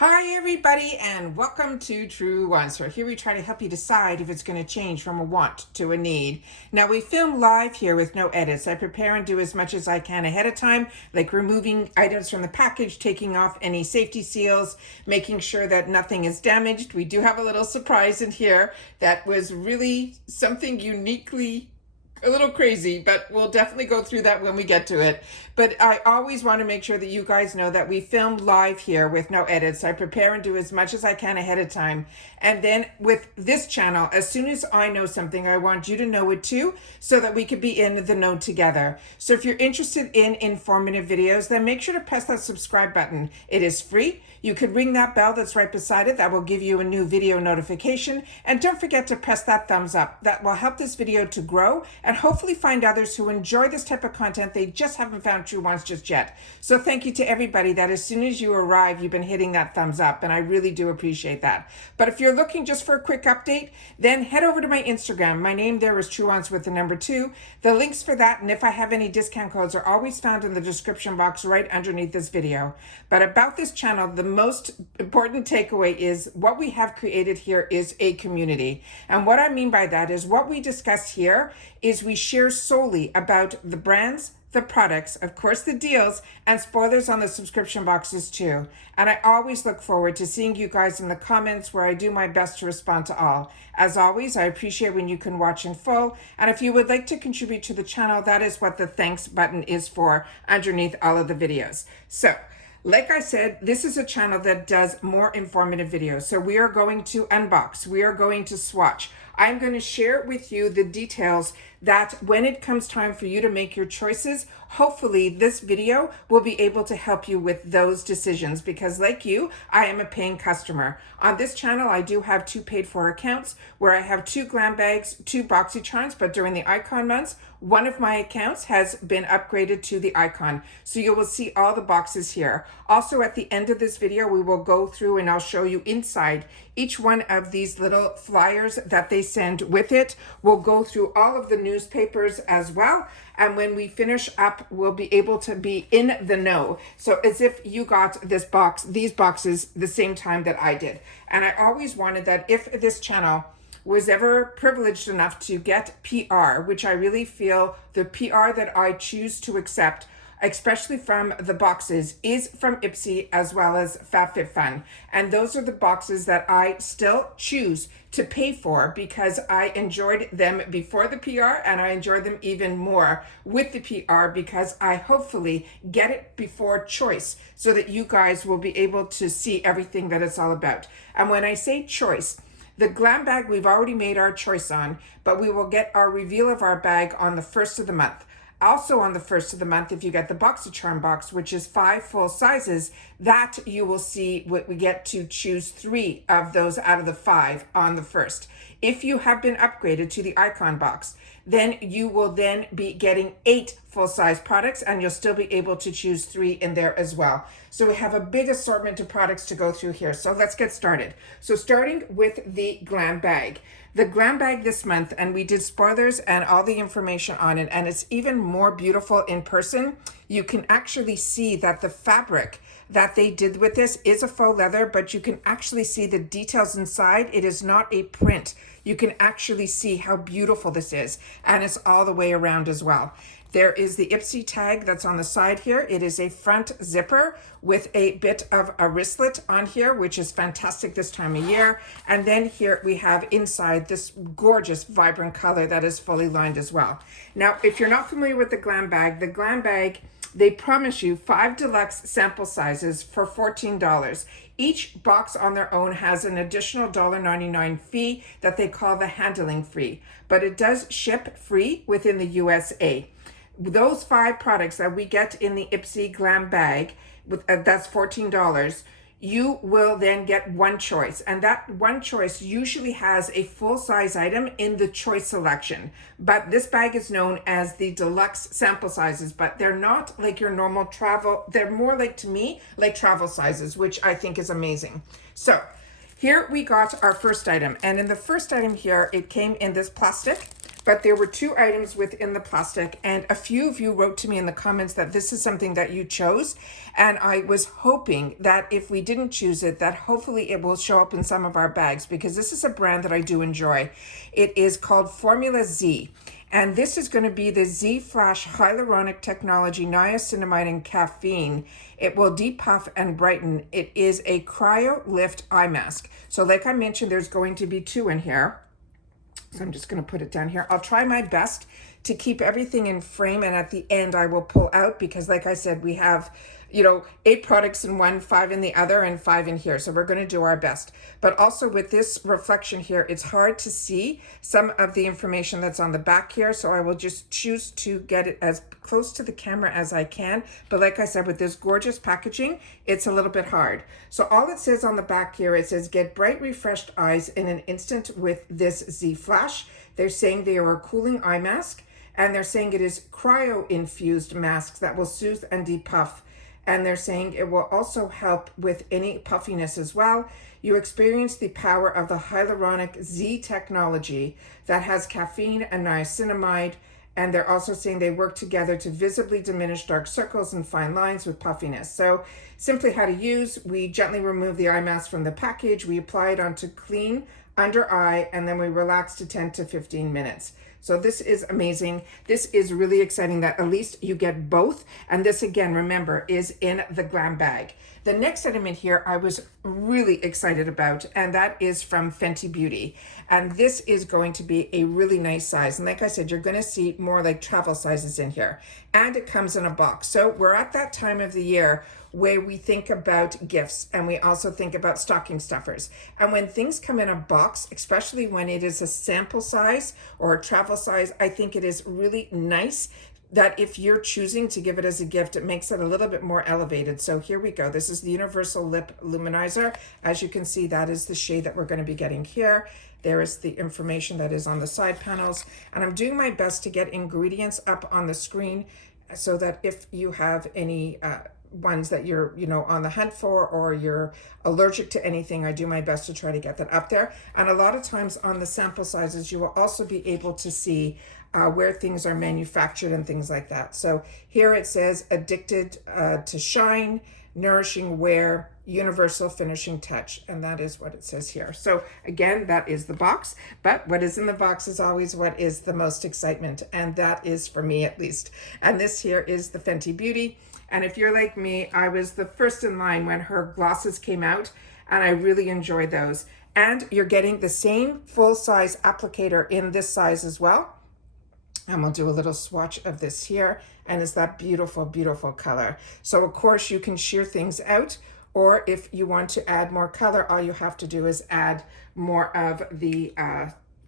Hi everybody and welcome to Truewants. So here we try to help you decide if it's going to change from a want to a need. Now we film live here with no edits. I prepare and do as much as I can ahead of time, like removing items from the package, taking off any safety seals, making sure that nothing is damaged. We do have a little surprise in here that was really something uniquely a little crazy, but we'll definitely go through that when we get to it. But I always want to make sure that you guys know that we film live here with no edits. I prepare and do as much as I can ahead of time. And then with this channel, as soon as I know something, I want you to know it too, so that we could be in the know together. So if you're interested in informative videos, then make sure to press that subscribe button. It is free. You could ring that bell that's right beside it. That will give you a new video notification. And don't forget to press that thumbs up. That will help this video to grow and hopefully find others who enjoy this type of content. They just haven't found Truewants just yet. So thank you to everybody that as soon as you arrive, you've been hitting that thumbs up, and I really do appreciate that. But if you're looking just for a quick update, then head over to my Instagram. My name there is Truewants with the number 2. The links for that, and if I have any discount codes, are always found in the description box right underneath this video. But about this channel, the most important takeaway is what we have created here is a community. And what I mean by that is what we discuss here is we share solely about the brands, the products, of course the deals, and spoilers on the subscription boxes too. And I always look forward to seeing you guys in the comments, where I do my best to respond to all. As always, I appreciate when you can watch in full, and if you would like to contribute to the channel, that is what the thanks button is for underneath all of the videos. So like I said, this is a channel that does more informative videos. So we are going to unbox, we are going to swatch. I'm going to share with you the details that when it comes time for you to make your choices, hopefully this video will be able to help you with those decisions, because like you, I am a paying customer. On this channel, I do have 2 paid for accounts where I have 2 glam bags, 2 Boxycharms, but during the icon months, one of my accounts has been upgraded to the icon. So you will see all the boxes here. Also at the end of this video, we will go through and I'll show you inside each one of these little flyers that they send with it. We'll go through all of the newspapers as well. And when we finish up, we'll be able to be in the know. So as if you got this box, these boxes, the same time that I did. And I always wanted that if this channel was ever privileged enough to get PR, which I really feel the PR that I choose to accept, especially from the boxes, is from Ipsy as well as FabFitFun. And those are the boxes that I still choose to pay for, because I enjoyed them before the PR and I enjoy them even more with the PR, because I hopefully get it before choice so that you guys will be able to see everything that it's all about. And when I say choice, the glam bag we've already made our choice on, but we will get our reveal of our bag on the 1st of the month. Also on the 1st of the month, if you get the Boxycharm box, which is 5 full sizes, that you will see what we get to choose 3 of those out of the 5 on the 1st. If you have been upgraded to the icon box, then you will then be getting 8 full-size products, and you'll still be able to choose 3 in there as well. So we have a big assortment of products to go through here. So let's get started. So starting with the glam bag. The glam bag this month, and we did spoilers and all the information on it, and it's even more beautiful in person. You can actually see that the fabric that they did with this is a faux leather, but you can actually see the details inside. It is not a print. You can actually see how beautiful this is, and it's all the way around as well. There is the Ipsy tag that's on the side here. It is a front zipper with a bit of a wristlet on here, which is fantastic this time of year. And then here we have inside this gorgeous vibrant color that is fully lined as well. Now, if you're not familiar with the glam bag, they promise you 5 deluxe sample sizes for $14. Each box on their own has an additional $1.99 fee that they call the handling fee, but it does ship free within the USA. Those 5 products that we get in the Ipsy Glam Bag, that's $14, you will then get one choice. And that one choice usually has a full-size item in the choice selection. But this bag is known as the deluxe sample sizes, but they're not like your normal travel. They're more like, to me, like travel sizes, which I think is amazing. So here we got our first item. And in the first item here, it came in this plastic but there were 2 items within the plastic, and a few of you wrote to me in the comments that this is something that you chose, and I was hoping that if we didn't choose it, that hopefully it will show up in some of our bags, because this is a brand that I do enjoy. It is called Formula Z, and this is going to be the Z Flash Hyaluronic Technology, Niacinamide and Caffeine. It will depuff and brighten. It is a cryo lift eye mask. So like I mentioned, there's going to be 2 in here. So I'm just going to put it down here. I'll try my best to keep everything in frame, and at the end I will pull out, because like I said, we have, 8 products in one, 5 in the other, and 5 in here. So we're going to do our best. But also with this reflection here, it's hard to see some of the information that's on the back here. So I will just choose to get it as close to the camera as I can. But like I said, with this gorgeous packaging, it's a little bit hard. So all it says on the back here, it says, get bright, refreshed eyes in an instant with this Z Flash. They're saying they are a cooling eye mask, and they're saying it is cryo-infused masks that will soothe and depuff. And they're saying it will also help with any puffiness as well. You experience the power of the hyaluronic Z technology that has caffeine and niacinamide. And they're also saying they work together to visibly diminish dark circles and fine lines with puffiness. So simply how to use: we gently remove the eye mask from the package, we apply it onto clean under eye, and then we relax to 10 to 15 minutes. So this is amazing. This is really exciting that at least you get both. And this, again, remember, is in the Glam Bag. The next item in here I was really excited about, and that is from Fenty Beauty. And this is going to be a really nice size. And like I said, you're going to see more like travel sizes in here. And it comes in a box. So we're at that time of the year where we think about gifts, and we also think about stocking stuffers. And when things come in a box, especially when it is a sample size or a travel size, I think it is really nice that if you're choosing to give it as a gift, it makes it a little bit more elevated. So here we go. This is the Universal Lip Luminizer. As you can see, that is the shade that we're going to be getting here. There is the information that is on the side panels. And I'm doing my best to get ingredients up on the screen so that if you have any ones that you're on the hunt for, or you're allergic to anything, I do my best to try to get that up there. And a lot of times on the sample sizes, you will also be able to see where things are manufactured and things like that. So here it says addicted to shine, nourishing wear, universal finishing touch, and that is what it says here. So again, that is the box, but what is in the box is always what is the most excitement, and that is for me at least. And this here is the Fenty Beauty. And if you're like me, I was the first in line when her glosses came out, and I really enjoyed those. And you're getting the same full-size applicator in this size as well. And we'll do a little swatch of this here, and it's that beautiful, beautiful color. So of course you can shear things out, or if you want to add more color, all you have to do is add more of the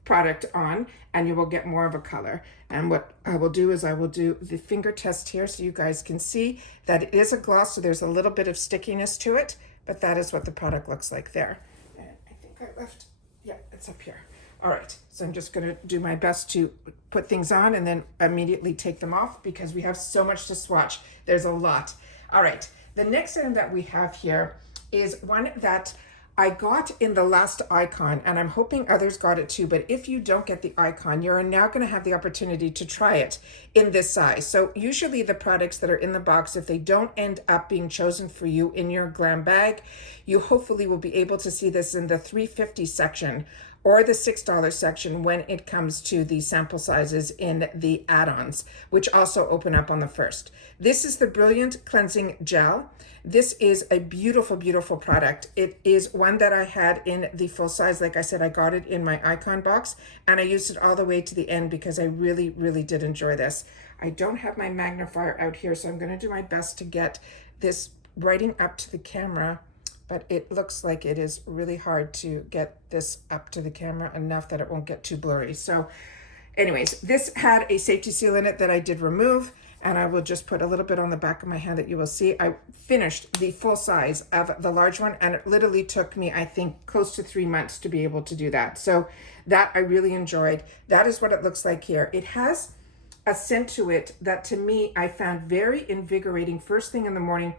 product on, and you will get more of a color. And what I will do is I will do the finger test here so you guys can see that it is a gloss, so there's a little bit of stickiness to it, but that is what the product looks like there. And I think I left, yeah, it's up here. All right, so I'm just gonna do my best to put things on and then immediately take them off because we have so much to swatch. There's a lot. All right, the next item that we have here is one that I got in the last icon, and I'm hoping others got it too, but if you don't get the icon, you're now going to have the opportunity to try it in this size. So usually the products that are in the box, if they don't end up being chosen for you in your Glam Bag, you hopefully will be able to see this in the $3.50 section or the $6 section when it comes to the sample sizes in the add-ons, which also open up on the 1st. This is the Brilliant Cleansing Gel. This is a beautiful, beautiful product. It is one that I had in the full size. Like I said, I got it in my icon box, and I used it all the way to the end because I really, really did enjoy this. I don't have my magnifier out here, so I'm going to do my best to get this writing up to the camera, but it looks like it is really hard to get this up to the camera enough that it won't get too blurry. So anyways, this had a safety seal in it that I did remove, and I will just put a little bit on the back of my hand that you will see. I finished the full size of the large one, and it literally took me, I think, close to 3 months to be able to do that. So that I really enjoyed. That is what it looks like here. It has a scent to it that to me I found very invigorating first thing in the morning.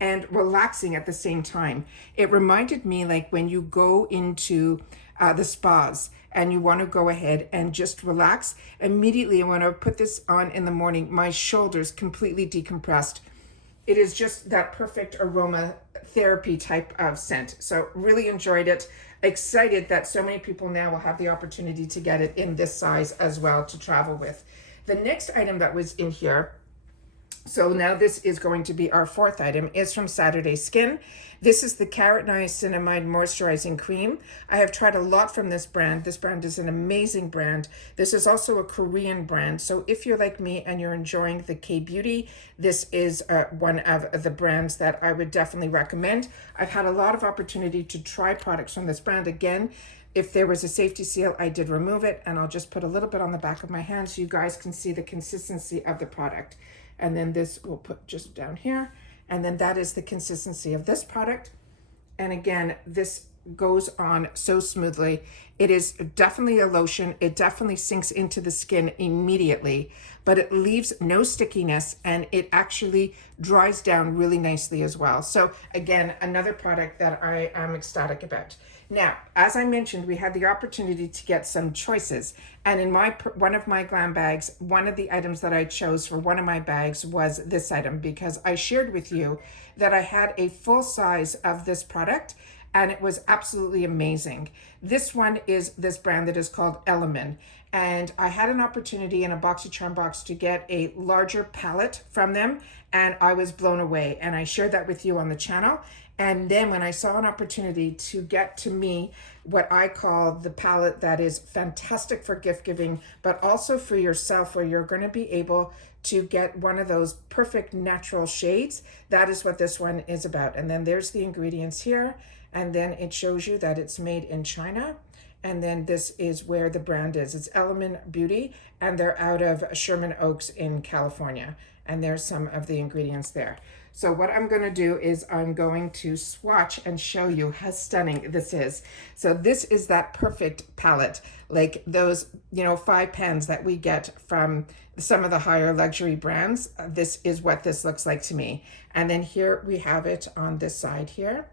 and relaxing at the same time. It reminded me like when you go into the spas and you want to go ahead and just relax. Immediately when I put this on in the morning, my shoulders completely decompressed. It is just that perfect aroma therapy type of scent. So really enjoyed it. Excited that so many people now will have the opportunity to get it in this size as well to travel with. The next item that was in here, so now this is going to be our fourth item, is from Saturday Skin. This is the Carrot Niacinamide Moisturizing Cream. I have tried a lot from this brand. This brand is an amazing brand. This is also a Korean brand. So if you're like me and you're enjoying the K-beauty, this is one of the brands that I would definitely recommend. I've had a lot of opportunity to try products from this brand. Again, if there was a safety seal, I did remove it, and I'll just put a little bit on the back of my hand so you guys can see the consistency of the product. And then this we'll put just down here. And then that is the consistency of this product. And again, this goes on so smoothly. It is definitely a lotion. It definitely sinks into the skin immediately, but it leaves no stickiness, and it actually dries down really nicely as well. So again, another product that I am ecstatic about. Now, as I mentioned, we had the opportunity to get some choices. And in one of my glam bags, one of the items that I chose for one of my bags was this item, because I shared with you that I had a full size of this product and it was absolutely amazing. This one is this brand that is called Element. And I had an opportunity in a Boxycharm box to get a larger palette from them, and I was blown away. And I shared that with you on the channel. And then when I saw an opportunity to get to me what I call the palette that is fantastic for gift giving, but also for yourself, where you're going to be able to get one of those perfect natural shades, that is what this one is about. And then there's the ingredients here. And then it shows you that it's made in China. And then this is where the brand is. It's Element Beauty, and they're out of Sherman Oaks in California. And there's some of the ingredients there. So what I'm going to do is I'm going to swatch and show you how stunning this is. So this is that perfect palette, like those, 5 pens that we get from some of the higher luxury brands. This is what this looks like to me. And then here we have it on this side here.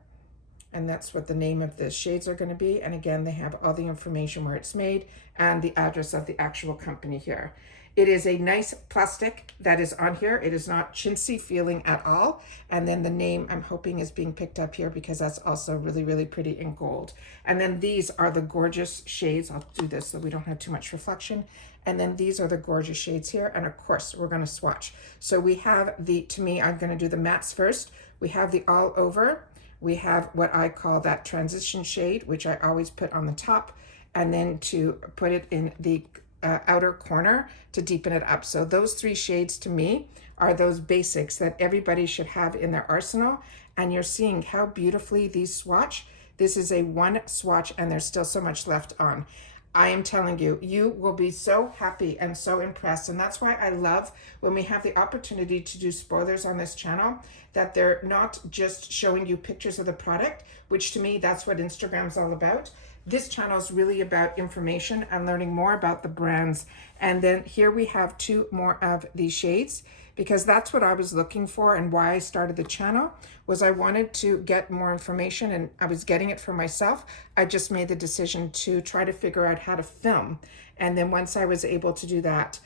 And that's what the name of the shades are going to be. And again, they have all the information where it's made and the address of the actual company here. It is a nice plastic that is on here. It is not chintzy feeling at all. And then the name I'm hoping is being picked up here, because that's also really, really pretty in gold. And then these are the gorgeous shades. I'll do this so we don't have too much reflection. And then these are the gorgeous shades here. And of course, we're going to swatch. So we have to me, I'm going to do the mattes first. We have the all over. We have what I call that transition shade, which I always put on the top, and then to put it in the outer corner to deepen it up. So those 3 shades to me are those basics that everybody should have in their arsenal. And you're seeing how beautifully these swatch. This is a 1 swatch, and there's still so much left on. I am telling you, you will be so happy and so impressed. And that's why I love when we have the opportunity to do spoilers on this channel, that they're not just showing you pictures of the product, which to me, that's what Instagram's all about. This channel is really about information and learning more about the brands. And then here we have 2 more of these shades, because that's what I was looking for, and why I started the channel was I wanted to get more information, and I was getting it for myself. I just made the decision to try to figure out how to film. And then once I was able to do that,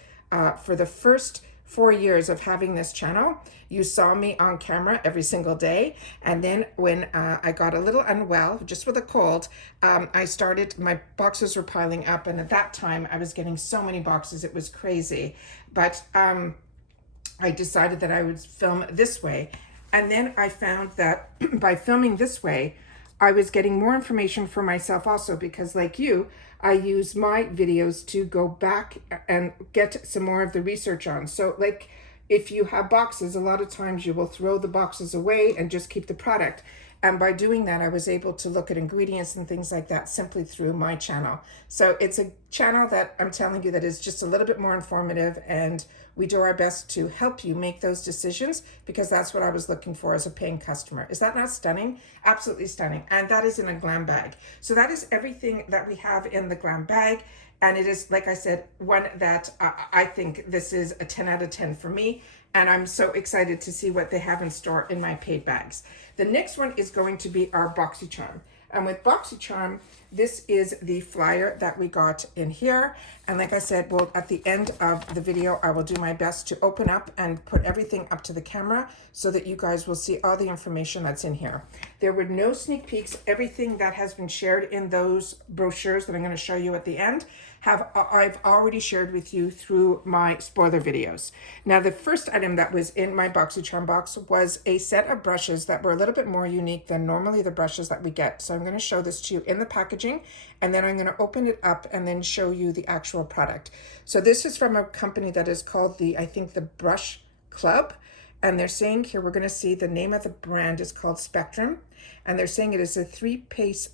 for the first 4 years of having this channel, you saw me on camera every single day. And then when I got a little unwell, just with a cold, my boxes were piling up. And at that time, I was getting so many boxes, it was crazy. But I decided that I would film this way. And then I found that by filming this way, I was getting more information for myself also, because like you, I use my videos to go back and get some more of the research on. So like if you have boxes, a lot of times you will throw the boxes away and just keep the product. And by doing that, I was able to look at ingredients and things like that simply through my channel. So it's a channel that I'm telling you that is just a little bit more informative, and we do our best to help you make those decisions, because that's what I was looking for as a paying customer. Is that not stunning? Absolutely stunning. And that is in a glam bag. So that is everything that we have in the glam bag. And it is, like I said, one that I think this is a 10 out of 10 for me. and I'm so excited to see what they have in store in my paid bags. The next one is going to be our Boxycharm. And with Boxycharm, this is the flyer that we got in here. And like I said, well, at the end of the video, I will do my best to open up and put everything up to the camera so that you guys will see all the information that's in here. There were no sneak peeks. Everything that has been shared in those brochures that I'm going to show you at the end I've already shared with you through my spoiler videos. Now, the first item that was in my Boxycharm box was a set of brushes that were a little bit more unique than normally the brushes that we get. So I'm going to show this to you in the packaging, and then I'm going to open it up and then show you the actual product. So this is from a company that is called I think the Brush Club. And they're saying here, we're going to see the name of the brand is called Spectrum. And they're saying it is a three-piece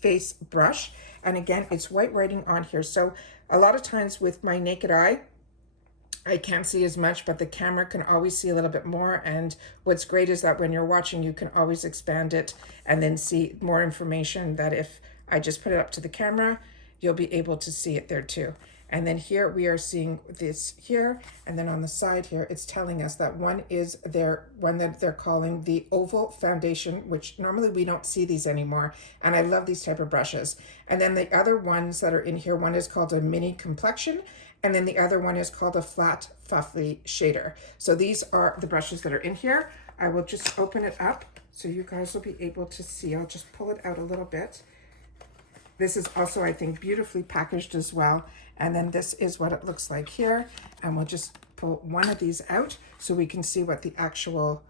face brush. And again, it's white writing on here. So a lot of times with my naked eye, I can't see as much, but the camera can always see a little bit more. And what's great is that when you're watching, you can always expand it and then see more information that if I just put it up to the camera, you'll be able to see it there too. And then here we are seeing this here, and then on the side here, it's telling us that one is one that they're calling the oval foundation, which normally we don't see these anymore. And I love these type of brushes. And then the other ones that are in here, one is called a mini complexion, and then the other one is called a flat fluffy shader. So these are the brushes that are in here. I will just open it up so you guys will be able to see. I'll just pull it out a little bit. This is also, I think, beautifully packaged as well. And then this is what it looks like here. And we'll just pull one of these out so we can see what the actual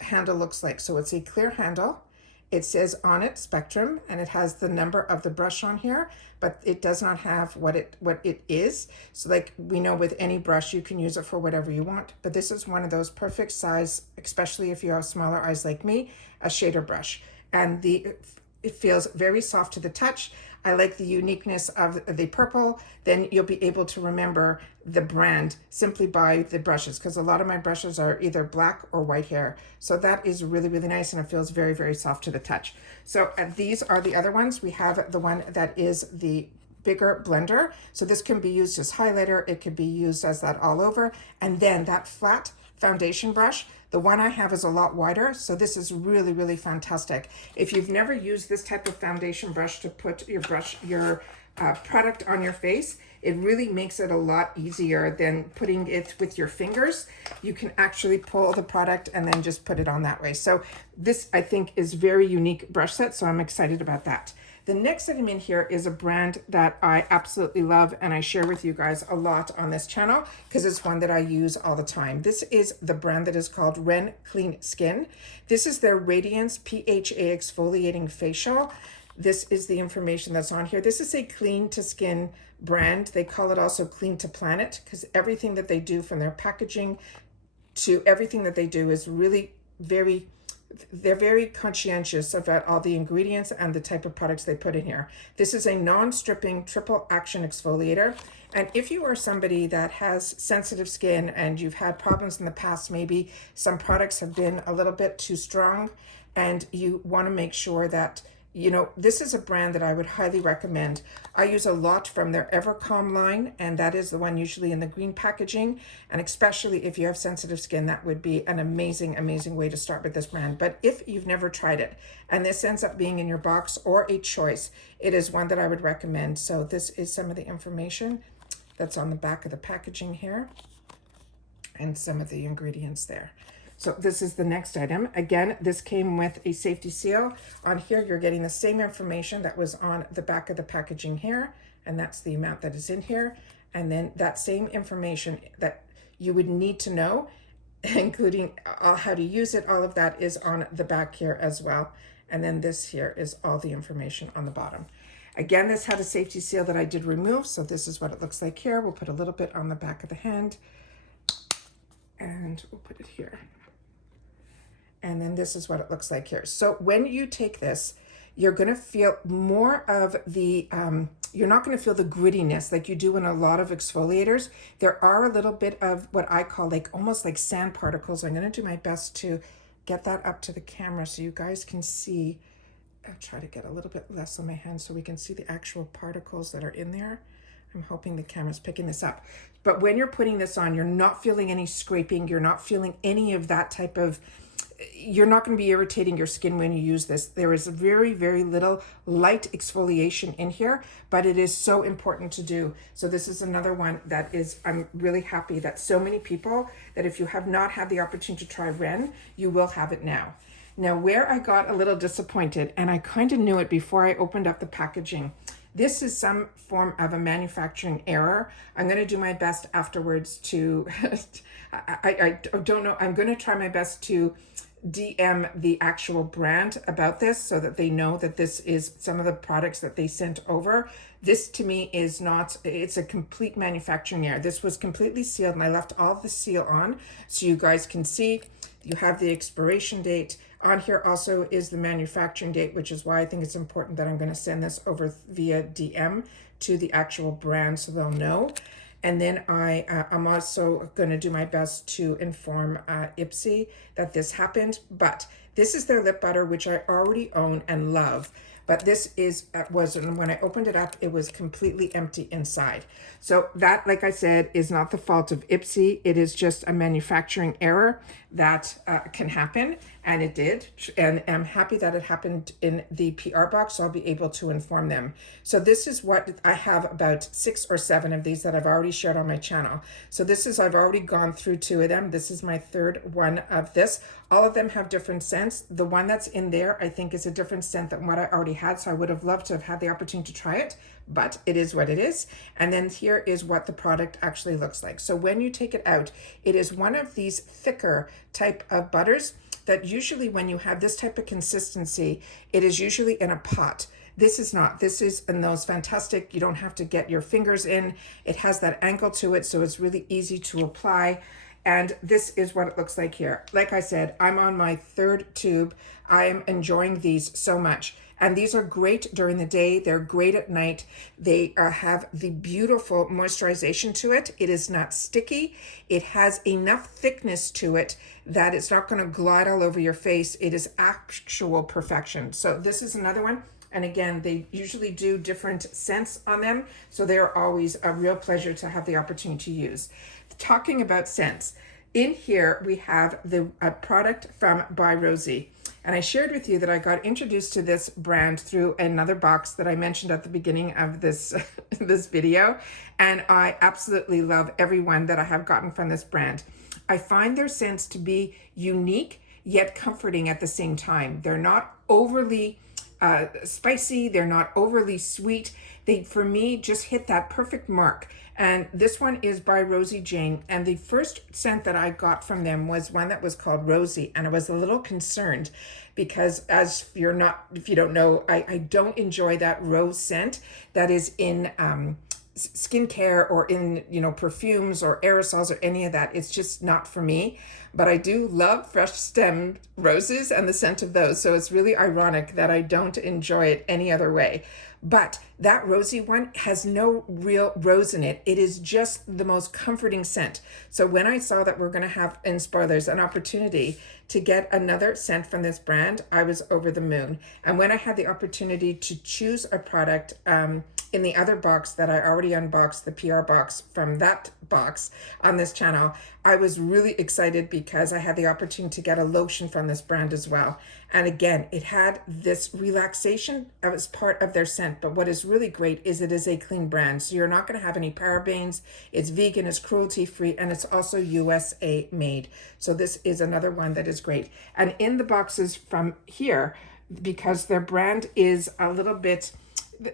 handle looks like. So it's a clear handle. It says on it Spectrum, and it has the number of the brush on here, but it does not have what it is. So like we know with any brush, you can use it for whatever you want. But this is one of those perfect size, especially if you have smaller eyes like me, a shader brush. And it feels very soft to the touch. I like the uniqueness of the purple. Then you'll be able to remember the brand simply by the brushes, because a lot of my brushes are either black or white hair. So that is really, really nice, and it feels very, very soft to the touch. So these are the other ones. We have the one that is the bigger blender. So this can be used as highlighter. It could be used as that all over. And then that flat foundation brush, the one I have is a lot wider, so this is really, really fantastic. If you've never used this type of foundation brush to put your product on your face, it really makes it a lot easier than putting it with your fingers. You can actually pull the product and then just put it on that way. So this, I think, is very unique brush set, so I'm excited about that. The next item in here is a brand that I absolutely love, and I share with you guys a lot on this channel because it's one that I use all the time. This is the brand that is called Ren Clean Skin. This is their Radiance PHA Exfoliating Facial. This is the information that's on here. This is a clean to skin brand. They call it also clean to planet because everything that they do, from their packaging to everything that they do, is really they're very conscientious about all the ingredients and the type of products they put in here. This is a non-stripping triple action exfoliator. And if you are somebody that has sensitive skin and you've had problems in the past, maybe some products have been a little bit too strong, and you want to make sure that, you know, this is a brand that I would highly recommend. I use a lot from their Evercalm line, and that is the one usually in the green packaging. And especially if you have sensitive skin, that would be an amazing, amazing way to start with this brand. But if you've never tried it, and this ends up being in your box or a choice, it is one that I would recommend. So this is some of the information that's on the back of the packaging here, and some of the ingredients there. So this is the next item. Again, this came with a safety seal. On here, you're getting the same information that was on the back of the packaging here, and that's the amount that is in here. And then that same information that you would need to know, including how to use it, all of that is on the back here as well. And then this here is all the information on the bottom. Again, this had a safety seal that I did remove, so this is what it looks like here. We'll put a little bit on the back of the hand, and we'll put it here. And then this is what it looks like here. So when you take this, you're going to feel more of the, you're not going to feel the grittiness like you do in a lot of exfoliators. There are a little bit of what I call like almost like sand particles. I'm going to do my best to get that up to the camera so you guys can see. I'll try to get a little bit less on my hand so we can see the actual particles that are in there. I'm hoping the camera's picking this up. But when you're putting this on, you're not feeling any scraping. You're not feeling any of that type of, you're not going to be irritating your skin when you use this. There is very, very little light exfoliation in here, but it is so important to do. So this is another one that is, I'm really happy that so many people, that if you have not had the opportunity to try Ren, you will have it now. Now, where I got a little disappointed, and I kind of knew it before I opened up the packaging, this is some form of a manufacturing error. I'm going to do my best afterwards to, I don't know, I'm going to try my best to DM the actual brand about this so that they know that this is some of the products that they sent over. This to me is not, it's a complete manufacturing error. This was completely sealed and I left all of the seal on so you guys can see. You have the expiration date. On here also is the manufacturing date, which is why I think it's important that I'm going to send this over via DM to the actual brand so they'll know. And then I'm also going to do my best to inform Ipsy that this happened. But this is their lip butter, which I already own and love. But this was, when I opened it up, it was completely empty inside. So that, like I said, is not the fault of Ipsy. It is just a manufacturing error that can happen, and it did. And I'm happy that it happened in the PR box, so I'll be able to inform them. So this is what I have, about 6 or 7 of these that I've already shared on my channel. So this is, I've already gone through 2 of them. This is my 3rd one of this. All of them have different scents. The one that's in there, I think, is a different scent than what I already had, so I would have loved to have had the opportunity to try it, but it is what it is. And then here is what the product actually looks like. So when you take it out, it is one of these thicker type of butters that usually when you have this type of consistency, it is usually in a pot. This is not. This is in those fantastic, you don't have to get your fingers in. It has that angle to it, so it's really easy to apply. And this is what it looks like here. Like I said, I'm on my 3rd tube. I am enjoying these so much. And these are great during the day. They're great at night. They have the beautiful moisturization to it. It is not sticky. It has enough thickness to it that it's not going to glide all over your face. It is actual perfection. So this is another one. And again, they usually do different scents on them. So they're always a real pleasure to have the opportunity to use. Talking about scents, in here we have the product from By Rosie. And I shared with you that I got introduced to this brand through another box that I mentioned at the beginning of this, this video. And I absolutely love every one that I have gotten from this brand. I find their scents to be unique, yet comforting at the same time. They're not overly spicy. They're not overly sweet. They, for me, just hit that perfect mark. And this one is by Rosie Jane. And the first scent that I got from them was one that was called Rosie. And I was a little concerned because if you don't know, I don't enjoy that rose scent that is in skincare or in, perfumes or aerosols or any of that. It's just not for me. But I do love fresh stemmed roses and the scent of those. So it's really ironic that I don't enjoy it any other way. But that Rosie one has no real rose in it. It is just the most comforting scent. So when I saw that we're going to have in spoilers an opportunity to get another scent from this brand, I was over the moon. And when I had the opportunity to choose a product in the other box that I already unboxed, the PR box from that box on this channel, I was really excited because I had the opportunity to get a lotion from this brand as well. And again, it had this relaxation as part of their scent. But what is really great is it is a clean brand. So you're not going to have any parabens. It's vegan, it's cruelty free, and it's also USA made. So this is another one that is great. And in the boxes from here, because their brand is a little bit,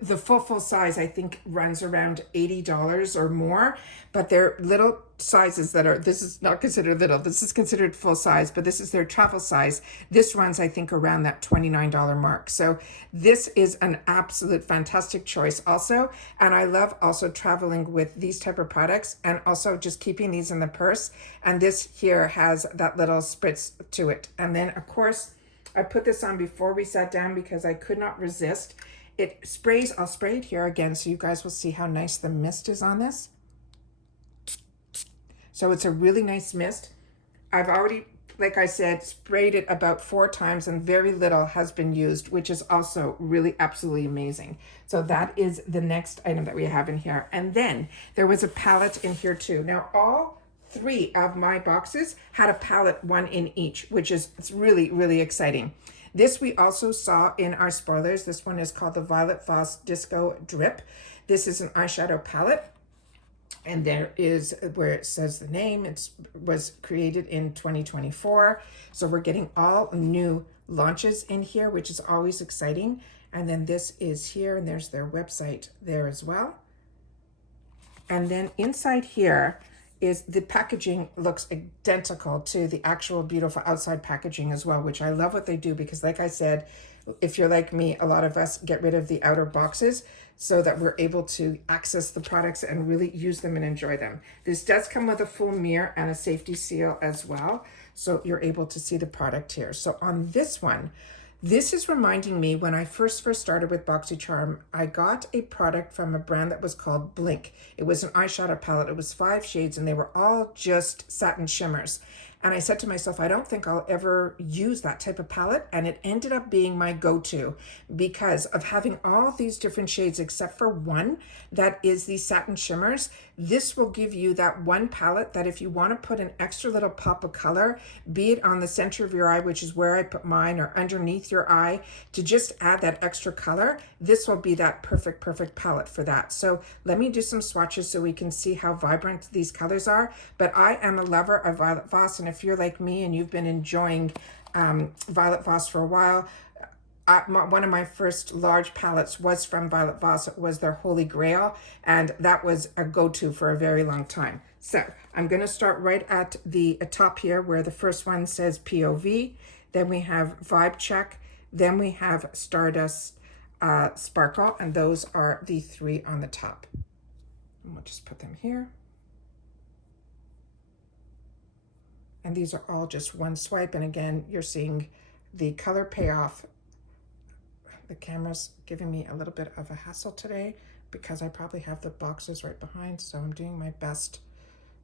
the full size I think runs around $80 or more, but they're little sizes that are, this is not considered little, this is considered full size, but this is their travel size. This runs I think around that $29 mark. So this is an absolute fantastic choice also. And I love also traveling with these type of products and also just keeping these in the purse. And this here has that little spritz to it. And then of course I put this on before we sat down because I could not resist. It sprays, I'll spray it here again so you guys will see how nice the mist is on this. So it's a really nice mist. I've already like I said, sprayed it about 4 times and very little has been used, which is also really absolutely amazing. So that is the next item that we have in here. And then there was a palette in here too. Now all 3 of my boxes had a palette, 1 in each, which is, it's really, really exciting. This we also saw in our spoilers. This one is called the Violet Voss Disco Drip. This is an eyeshadow palette. And there is where it says the name. It was created in 2024. So we're getting all new launches in here, which is always exciting. And then this is here, and there's their website there as well. And then inside here is the packaging looks identical to the actual beautiful outside packaging as well, which I love what they do because like I said, if you're like me, a lot of us get rid of the outer boxes so that we're able to access the products and really use them and enjoy them. This does come with a full mirror and a safety seal as well, so you're able to see the product here. So on this one, this is reminding me when I first started with Boxycharm, I got a product from a brand that was called Blink. It was an eyeshadow palette. It was 5 shades and they were all just satin shimmers. And I said to myself, I don't think I'll ever use that type of palette. And it ended up being my go-to because of having all these different shades except for one that is the satin shimmers. This will give you that one palette that if you want to put an extra little pop of color, be it on the center of your eye, which is where I put mine, or underneath your eye, to just add that extra color, this will be that perfect palette for that. So let me do some swatches so we can see how vibrant these colors are. But I am a lover of Violet Voss, and if you're like me and you've been enjoying Violet Voss for a while, one of my first large palettes was from Violet Voss. It was their Holy Grail, and that was a go-to for a very long time. So I'm going to start right at the top here where the first one says POV, then we have Vibe Check, then we have Stardust Sparkle, and those are the 3 on the top. And we'll just put them here. And these are all just one swipe, and again, you're seeing the color payoff. The camera's giving me a little bit of a hassle today because I probably have the boxes right behind, so I'm doing my best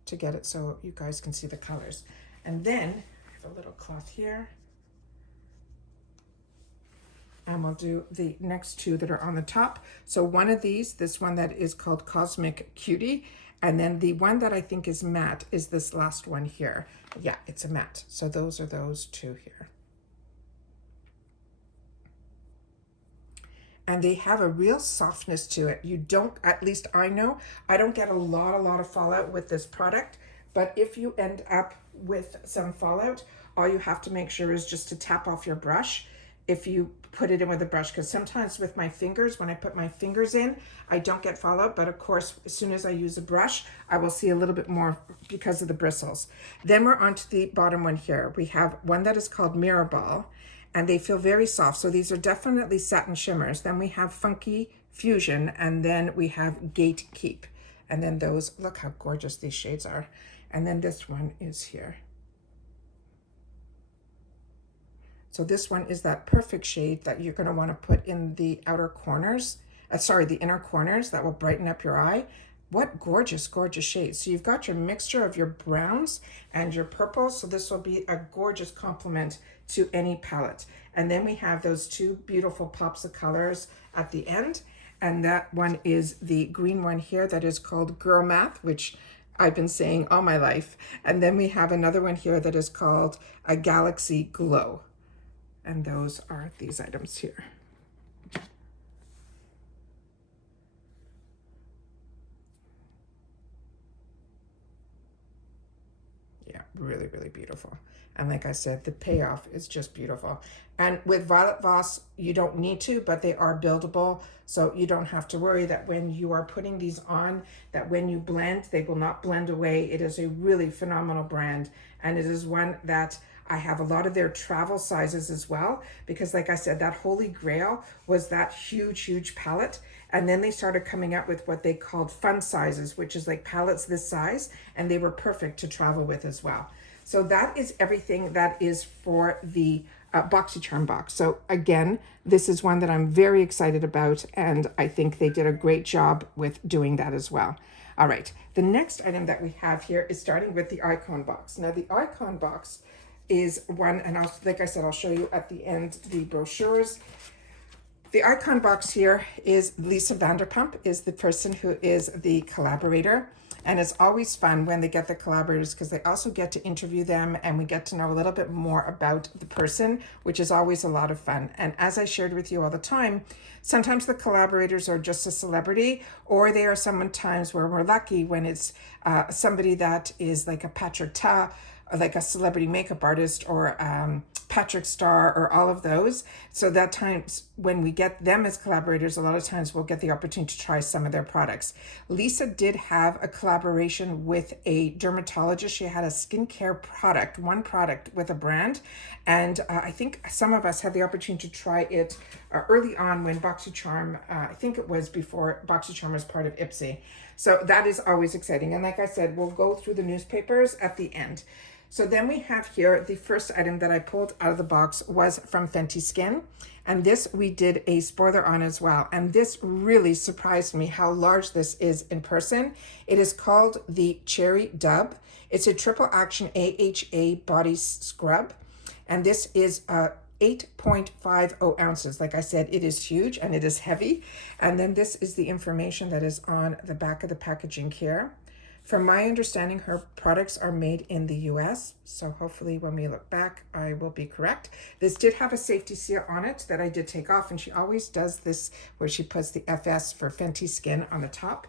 to get it so you guys can see the colors. And then I have a little cloth here, and we'll do the next 2 that are on the top. So one of these, this one that is called Cosmic Cutie, and then the one that I think is matte is this last one here. Yeah, it's a matte. So those are those 2 here. And they have a real softness to it. You don't, at least I know, I don't get a lot of fallout with this product, but if you end up with some fallout, all you have to make sure is just to tap off your brush if you put it in with a brush, because sometimes with my fingers, when I put my fingers in, I don't get fallout, but of course, as soon as I use a brush, I will see a little bit more because of the bristles. Then we're on to the bottom one here. We have one that is called Mirror Ball, and they feel very soft. So these are definitely satin shimmers. Then we have Funky Fusion, and then we have Gatekeep. And then those, look how gorgeous these shades are. And then this one is here. So this one is that perfect shade that you're gonna wanna put in the outer corners, the inner corners, that will brighten up your eye. What gorgeous shades. So you've got your mixture of your browns and your purples. So this will be a gorgeous complement to any palette. And then we have those 2 beautiful pops of colors at the end. And that one is the green one here that is called Girl Math, which I've been saying all my life. And then we have another one here that is called a Galaxy Glow. And those are these items here. Yeah, really beautiful. And like I said, the payoff is just beautiful. And with Violet Voss, you don't need to, but they are buildable. So you don't have to worry that when you are putting these on, that when you blend, they will not blend away. It is a really phenomenal brand. And it is one that I have a lot of their travel sizes as well, because like I said, that Holy Grail was that huge palette. And then they started coming out with what they called fun sizes, which is like palettes this size, and they were perfect to travel with as well. So that is everything that is for the Boxycharm box. So again, this is one that I'm very excited about, and I think they did a great job with doing that as well. All right, the next item that we have here is starting with the Icon box. Now the Icon box, is one, and like I said, I'll show you at the end the brochures. The icon box here is Lisa Vanderpump is the person who is the collaborator. And it's always fun when they get the collaborators because they also get to interview them and we get to know a little bit more about the person, which is always a lot of fun. And as I shared with you all the time, sometimes the collaborators are just a celebrity, or they are sometimes where we're lucky when it's somebody that is like a Patrick Ta, or like a celebrity makeup artist, or Patrick Star, or all of those. So that times when we get them as collaborators, a lot of times we'll get the opportunity to try some of their products. Lisa did have a collaboration with a dermatologist. She had a skincare product, one product with a brand. And I think some of us had the opportunity to try it early on when Boxycharm, I think it was before Boxycharm was part of Ipsy. So that is always exciting. And like I said, we'll go through the newspapers at the end. So then we have here, the first item that I pulled out of the box was from Fenty Skin. And this we did a spoiler on as well. And this really surprised me how large this is in person. It is called the Cherry Dub. It's a triple action AHA body scrub. And this is 8.50 ounces. Like I said, it is huge and it is heavy. And then this is the information that is on the back of the packaging here. From my understanding, her products are made in the US, so hopefully when we look back, I will be correct. This did have a safety seal on it that I did take off, and she always does this where she puts the FS for Fenty Skin on the top.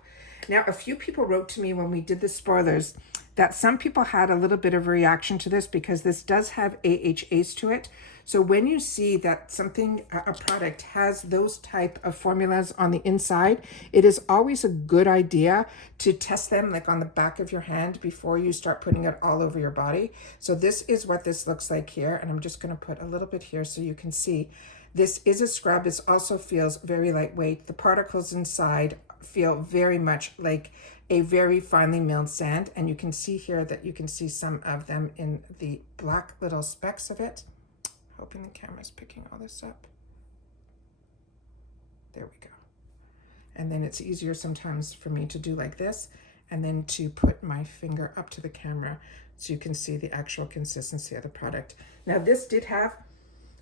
Now, a few people wrote to me when we did the spoilers that some people had a little bit of a reaction to this because this does have AHAs to it. So when you see that something, a product has those type of formulas on the inside, it is always a good idea to test them like on the back of your hand before you start putting it all over your body. So this is what this looks like here. And I'm just going to put a little bit here so you can see. This is a scrub. This also feels very lightweight. The particles inside feel very much like a very finely milled sand. And you can see here that you can see some of them in the black little specks of it. Hoping the camera's picking all this up. There we go. And then it's easier sometimes for me to do like this and then to put my finger up to the camera so you can see the actual consistency of the product. Now this did have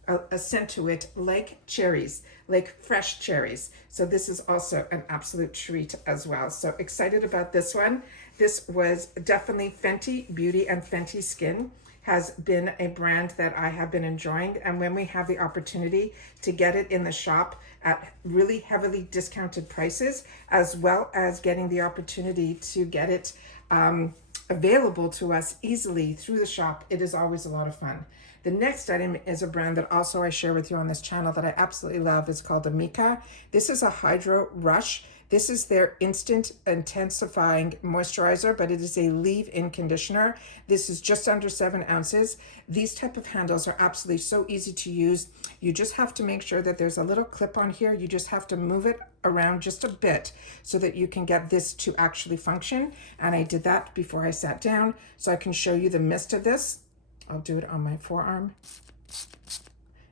a scent to it like cherries, like fresh cherries. So this is also an absolute treat as well. So excited about this one. This was definitely Fenty Beauty and Fenty Skin has been a brand that I have been enjoying. And when we have the opportunity to get it in the shop at really heavily discounted prices, as well as getting the opportunity to get it available to us easily through the shop, it is always a lot of fun. The next item is a brand that also I share with you on this channel that I absolutely love. It's called Amika. This is a Hydro Rush. This is their instant intensifying moisturizer, but it is a leave-in conditioner. This is just under 7 ounces. These type of handles are absolutely so easy to use. You just have to make sure that there's a little clip on here. You just have to move it around just a bit so that you can get this to actually function. And I did that before I sat down so I can show you the mist of this. I'll do it on my forearm.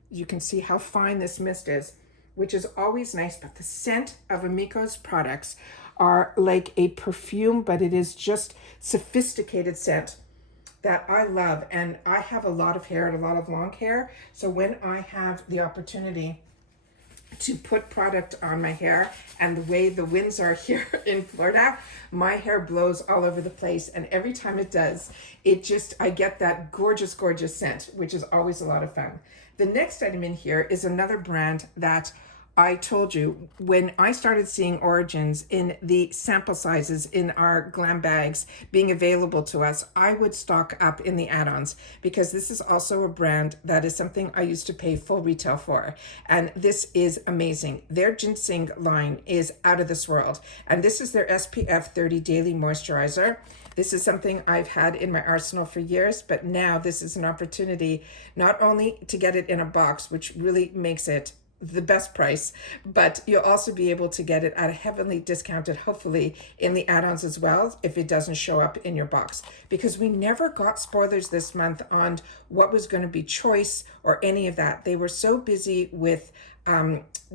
You can see how fine this mist is, which is always nice, but the scent of Amika's products are like a perfume, but it is just sophisticated scent that I love. And I have a lot of hair and a lot of long hair. So when I have the opportunity to put product on my hair, and the way the winds are here in Florida, my hair blows all over the place. And every time it does, I get that gorgeous, gorgeous scent, which is always a lot of fun. The next item in here is another brand that I told you when I started seeing origins in the sample sizes in our glam bags being available to us, I would stock up in the add-ons because this is also a brand that is something I used to pay full retail for. And this is amazing. Their ginseng line is out of this world. And this is their SPF 30 Daily Moisturizer. This is something I've had in my arsenal for years, but now this is an opportunity not only to get it in a box, which really makes it the best price, but you'll also be able to get it at a heavily discounted, hopefully in the add-ons as well, if it doesn't show up in your box, because we never got spoilers this month on what was going to be choice or any of that. They were so busy with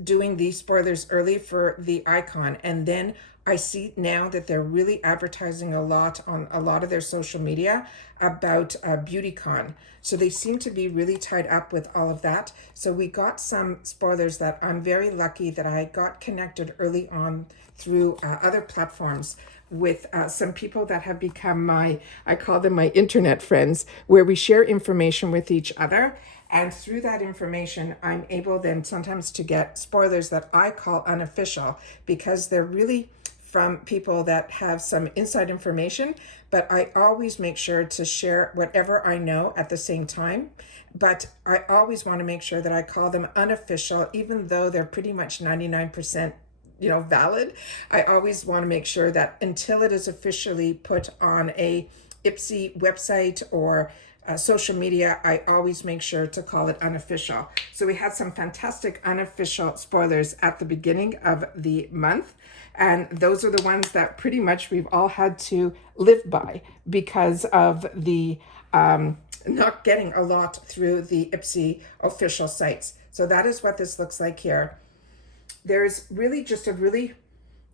doing the spoilers early for the icon, and then I see now that they're really advertising a lot on a lot of their social media about BeautyCon. So they seem to be really tied up with all of that. So we got some spoilers that I'm very lucky that I got connected early on through other platforms with some people that have become I call them my internet friends, where we share information with each other. And through that information, I'm able then sometimes to get spoilers that I call unofficial, because they're really from people that have some inside information, but I always make sure to share whatever I know at the same time. But I always want to make sure that I call them unofficial, even though they're pretty much 99% valid. I always want to make sure that until it is officially put on a Ipsy website or social media, I always make sure to call it unofficial. So we had some fantastic unofficial spoilers at the beginning of the month. And those are the ones that pretty much we've all had to live by because of the not getting a lot through the Ipsy official sites. So that is what this looks like here. There's really just a really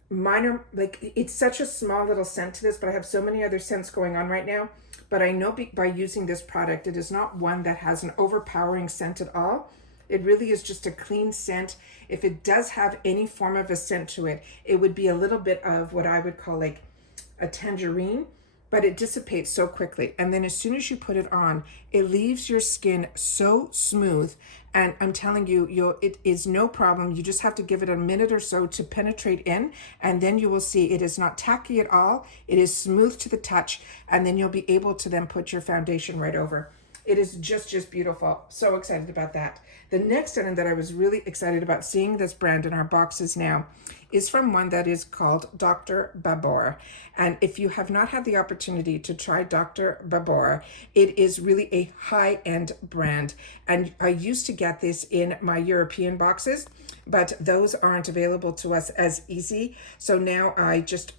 minor, like it's such a small little scent to this, but I have so many other scents going on right now. But I know by using this product, it is not one that has an overpowering scent at all. It really is just a clean scent. If it does have any form of a scent to it, it would be a little bit of what I would call like a tangerine, but it dissipates so quickly. And then as soon as you put it on, it leaves your skin so smooth. And I'm telling you, it is no problem. You just have to give it a minute or so to penetrate in, and then you will see it is not tacky at all. It is smooth to the touch, and then you'll be able to then put your foundation right over. It is just beautiful. So excited about that. The next item that I was really excited about seeing this brand in our boxes now is from one that is called Dr. Babor. And if you have not had the opportunity to try Dr. Babor, it is really a high-end brand. And I used to get this in my European boxes, but those aren't available to us as easy. So now I just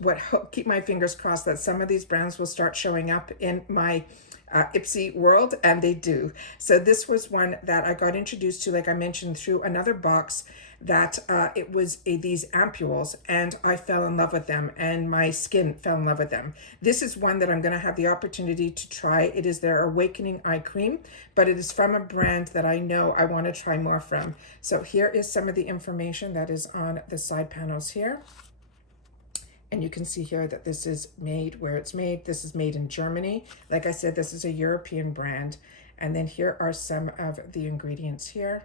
keep my fingers crossed that some of these brands will start showing up in my Ipsy world, and they do. So this was one that I got introduced to, like I mentioned, through another box that it was these ampules, and I fell in love with them, and my skin fell in love with them. This is one that I'm going to have the opportunity to try. It is their Awakening Eye Cream, but it is from a brand that I know I want to try more from. So here is some of the information that is on the side panels here. And you can see here that this is made where it's made. This is made in Germany. Like I said, this is a European brand. And then here are some of the ingredients here.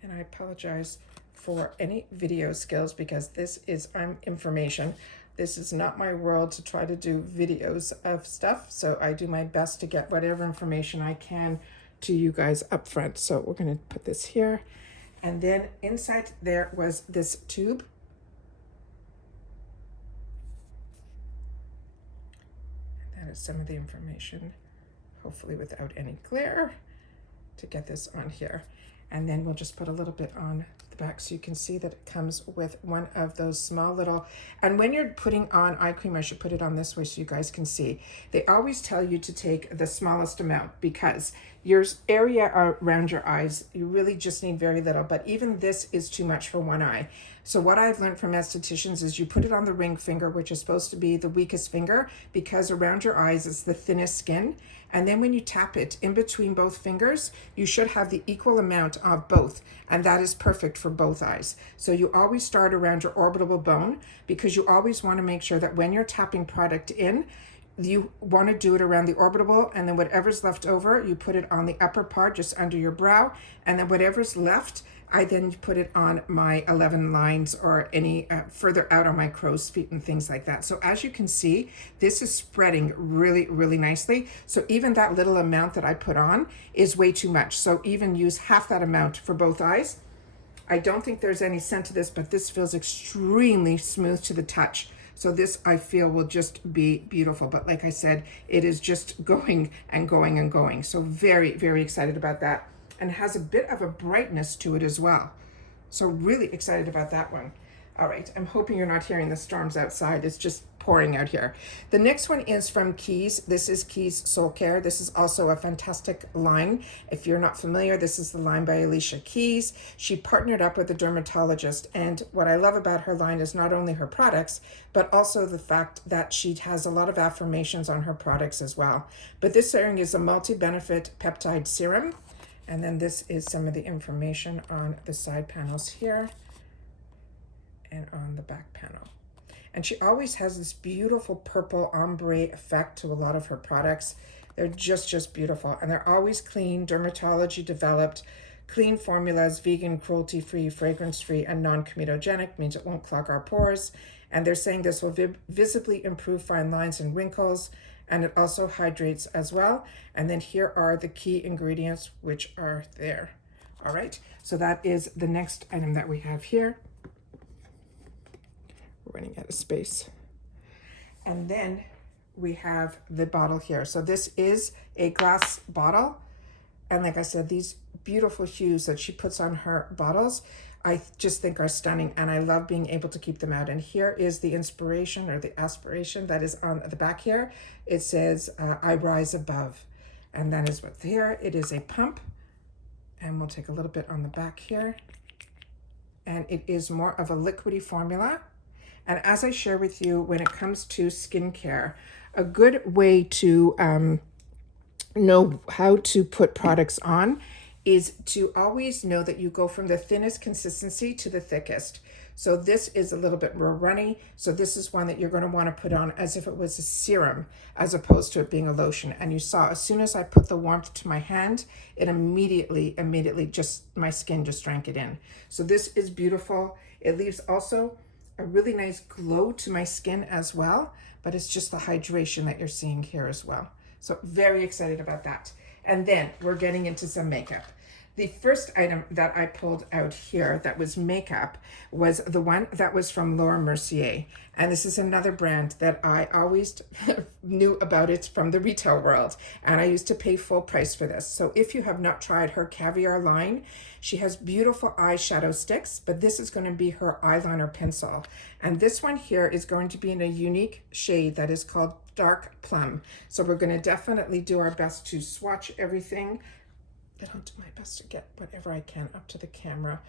And I apologize for any video skills because this is information. This is not my world to try to do videos of stuff. So I do my best to get whatever information I can to you guys up front. So we're going to put this here. And then inside there was this tube. And that is some of the information, hopefully without any glare, to get this on here. And then we'll just put a little bit on the back so you can see that it comes with one of those small little, and when you're putting on eye cream, I should put it on this way so you guys can see. They always tell you to take the smallest amount because your area around your eyes, you really just need very little, but even this is too much for one eye. So what I've learned from estheticians is you put it on the ring finger, which is supposed to be the weakest finger because around your eyes is the thinnest skin. And then when you tap it in between both fingers, you should have the equal amount of both. And that is perfect for both eyes. So you always start around your orbital bone because you always want to make sure that when you're tapping product in, you want to do it around the orbital, and then whatever's left over, you put it on the upper part just under your brow, and then whatever's left, I then put it on my 11 lines or any further out on my crow's feet and things like that. So as you can see, this is spreading really nicely. So even that little amount that I put on is way too much. So even use half that amount for both eyes. I don't think there's any scent to this, but this feels extremely smooth to the touch. So this, I feel, will just be beautiful. But like I said, it is just going and going and going. So very excited about that. And has a bit of a brightness to it as well. So really excited about that one. All right, I'm hoping you're not hearing the storms outside. It's just pouring out here. The next one is from Keys. This is Keys Soul Care. This is also a fantastic line. If you're not familiar, this is the line by Alicia Keys. She partnered up with a dermatologist, and what I love about her line is not only her products, but also the fact that she has a lot of affirmations on her products as well. But this serum is a multi-benefit peptide serum, and then this is some of the information on the side panels here and on the back panel. And she always has this beautiful purple ombre effect to a lot of her products. They're just beautiful. And they're always clean, dermatology developed, clean formulas, vegan, cruelty-free, fragrance-free, and non-comedogenic, means it won't clog our pores. And they're saying this will visibly improve fine lines and wrinkles, and it also hydrates as well. And then here are the key ingredients, which are there. All right, so that is the next item that we have here. We're running out of space. And then we have the bottle here. So this is a glass bottle. And like I said, these beautiful hues that she puts on her bottles, I just think are stunning. And I love being able to keep them out. And here is the inspiration or the aspiration that is on the back here. It says, I rise above. And that is what's here. It is a pump. And we'll take a little bit on the back here. And it is more of a liquidy formula. And as I share with you, when it comes to skincare, a good way to know how to put products on is to always know that you go from the thinnest consistency to the thickest. So this is a little bit more runny. So this is one that you're going to want to put on as if it was a serum, as opposed to it being a lotion. And you saw as soon as I put the warmth to my hand, it immediately just, my skin just drank it in. So this is beautiful. It leaves also a really nice glow to my skin as well, but it's just the hydration that you're seeing here as well. So very excited about that. And then we're getting into some makeup. The first item that I pulled out here that was makeup was the one that was from Laura Mercier. And this is another brand that I always knew about it from the retail world. And I used to pay full price for this. So if you have not tried her Caviar line, she has beautiful eyeshadow sticks, but this is going to be her eyeliner pencil. And this one here is going to be in a unique shade that is called Dark Plum. So we're going to definitely do our best to swatch everything. I'll do my best to get whatever I can up to the camera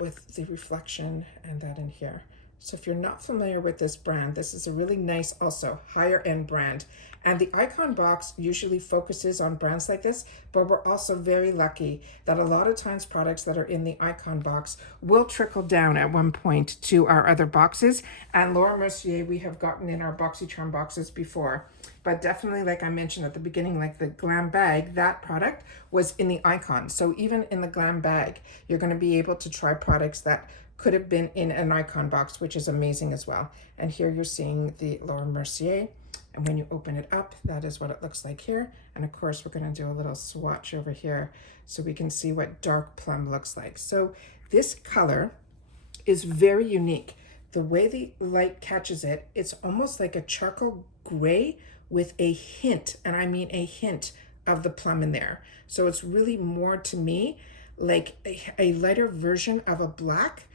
with the reflection and that in here. So if you're not familiar with this brand, this is a really nice, also higher end brand. And the Icon box usually focuses on brands like this, but we're also very lucky that a lot of times products that are in the Icon box will trickle down at one point to our other boxes. And Laura Mercier, we have gotten in our Boxycharm boxes before. But definitely, like I mentioned at the beginning, like the Glam Bag, that product was in the Icon. So even in the Glam Bag, you're going to be able to try products that could have been in an Icon box, which is amazing as well. And here you're seeing the Laura Mercier. And when you open it up, that is what it looks like here. And of course, we're going to do a little swatch over here so we can see what Dark Plum looks like. So this color is very unique. The way the light catches it, it's almost like a charcoal gray with a hint, and I mean a hint of the plum in there. So it's really more to me like a lighter version of a black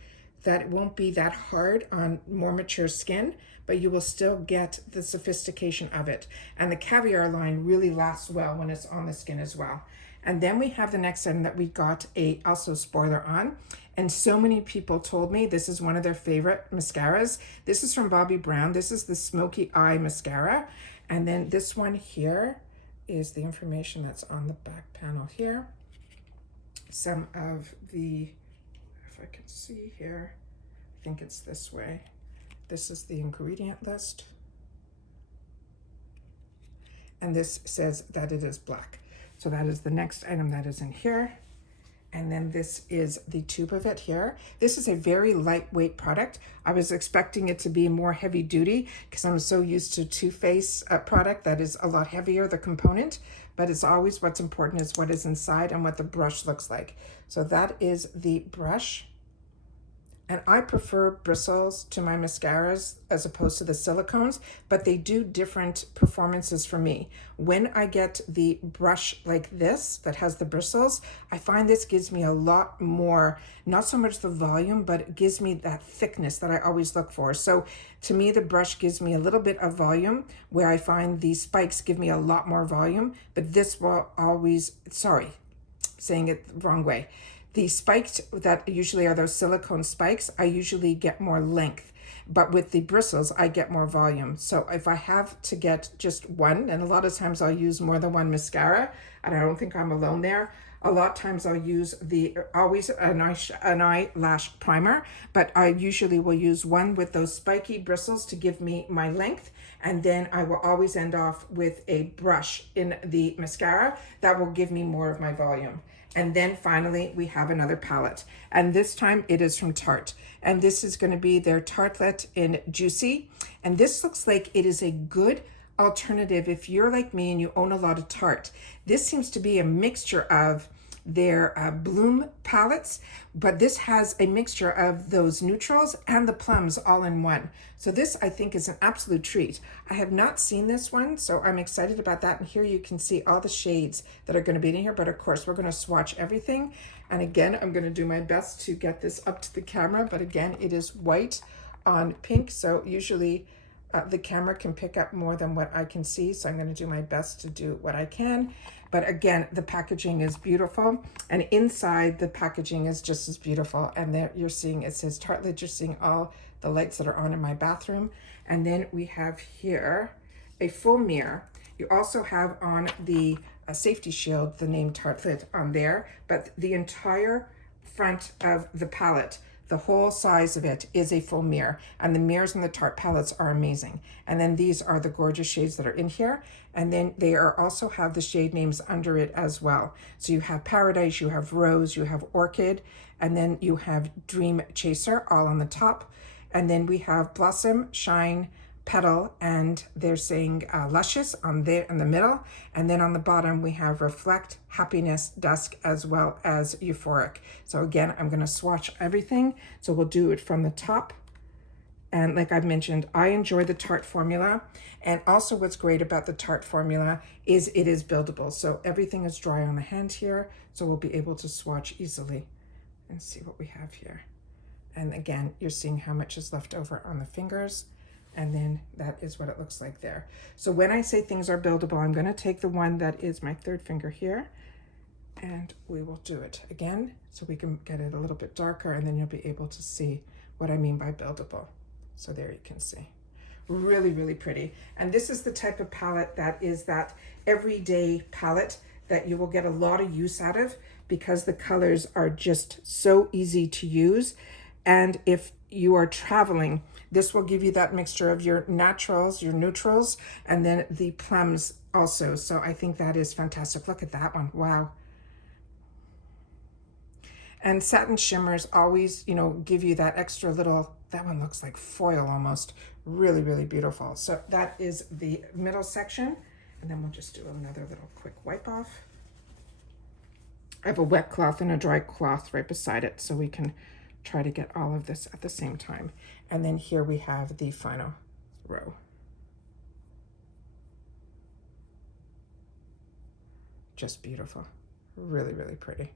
that won't be that hard on more mature skin, but you will still get the sophistication of it. And the Caviar line really lasts well when it's on the skin as well. And then we have the next item that we got a also spoiler on. And so many people told me this is one of their favorite mascaras. This is from Bobbi Brown. This is the Smoky Eye Mascara. And then this one here is the information that's on the back panel here. Some of the, if I can see here, I think it's this way. This is the ingredient list. And this says that it is black. So that is the next item that is in here. And then this is the tube of it here. This is a very lightweight product. I was expecting it to be more heavy duty because I'm so used to Too Faced product that is a lot heavier, the component, but it's always what's important is what is inside and what the brush looks like. So that is the brush. And I prefer bristles to my mascaras as opposed to the silicones, but they do different performances for me. When I get the brush like this that has the bristles, I find this gives me a lot more, not so much the volume, but it gives me that thickness that I always look for. So to me, the brush gives me a little bit of volume, where I find these spikes give me a lot more volume, but this will always, sorry, saying it the wrong way. The spiked that usually are those silicone spikes, I usually get more length. But with the bristles, I get more volume. So if I have to get just one, and a lot of times I'll use more than one mascara, and I don't think I'm alone there. A lot of times I'll use always an eyelash primer, but I usually will use one with those spiky bristles to give me my length. And then I will always end off with a brush in the mascara that will give me more of my volume. And then finally, we have another palette. And this time it is from Tarte. And this is going to be their Tartelette in Juicy. And this looks like it is a good alternative if you're like me and you own a lot of Tarte. This seems to be a mixture of their Bloom palettes, but this has a mixture of those neutrals and the plums all in one. So this, I think, is an absolute treat. I have not seen this one, so I'm excited about that. And here you can see all the shades that are going to be in here, but of course we're going to swatch everything. And again, I'm going to do my best to get this up to the camera, but again, it is white on pink, so usually the camera can pick up more than what I can see, so I'm going to do my best to do what I can. But again, the packaging is beautiful, and inside the packaging is just as beautiful. And there you're seeing, it says Tartelette, you're seeing all the lights that are on in my bathroom. And then we have here a full mirror. You also have on the safety shield the name Tartelette on there, but the entire front of the palette, the whole size of it, is a full mirror, and the mirrors in the Tarte palettes are amazing. And then these are the gorgeous shades that are in here, and then they are also have the shade names under it as well. So you have Paradise, you have Rose, you have Orchid, and then you have Dream Chaser all on the top, and then we have Blossom, Shine, Petal, and they're saying Luscious on there in the middle, and then on the bottom we have Reflect, Happiness, Dusk, as well as Euphoric. So again, I'm going to swatch everything, so we'll do it from the top. And like I've mentioned, I enjoy the Tarte formula, and also what's great about the Tarte formula is it is buildable, so everything is dry on the hand here, so we'll be able to swatch easily and see what we have here. And again, you're seeing how much is left over on the fingers. And then that is what it looks like there. So when I say things are buildable, I'm going to take the one that is my third finger here, and we will do it again so we can get it a little bit darker, and then you'll be able to see what I mean by buildable. So there you can see. Really, really pretty. And this is the type of palette that is that everyday palette that you will get a lot of use out of, because the colors are just so easy to use. And if you are traveling, this will give you that mixture of your naturals, your neutrals, and then the plums also. So I think that is fantastic. Look at that one. Wow. And satin shimmers always, you know, give you that extra little, that one looks like foil almost. Really, really beautiful. So that is the middle section. And then we'll just do another little quick wipe off. I have a wet cloth and a dry cloth right beside it, so we can try to get all of this at the same time. And then here we have the final row. Just beautiful. Really, really pretty.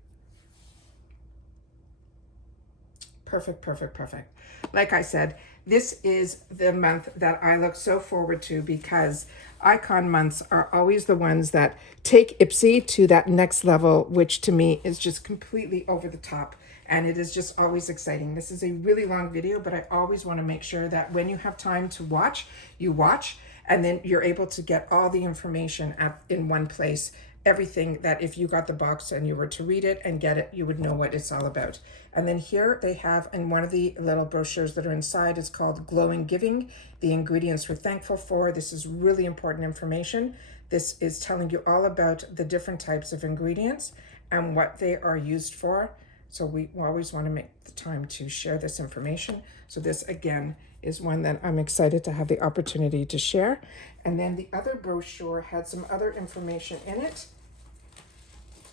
Perfect, perfect, perfect. Like I said, this is the month that I look so forward to, because icon months are always the ones that take Ipsy to that next level, which to me is just completely over the top. And it is just always exciting. This is a really long video, but I always want to make sure that when you have time to watch, you watch, and then you're able to get all the information in one place. Everything that if you got the box and you were to read it and get it, you would know what it's all about. And then here they have, in one of the little brochures that are inside, it's called Glowing Giving, the ingredients we're thankful for. This is really important information. This is telling you all about the different types of ingredients and what they are used for. So we always want to make the time to share this information. So this, again, is one that I'm excited to have the opportunity to share. And then the other brochure had some other information in it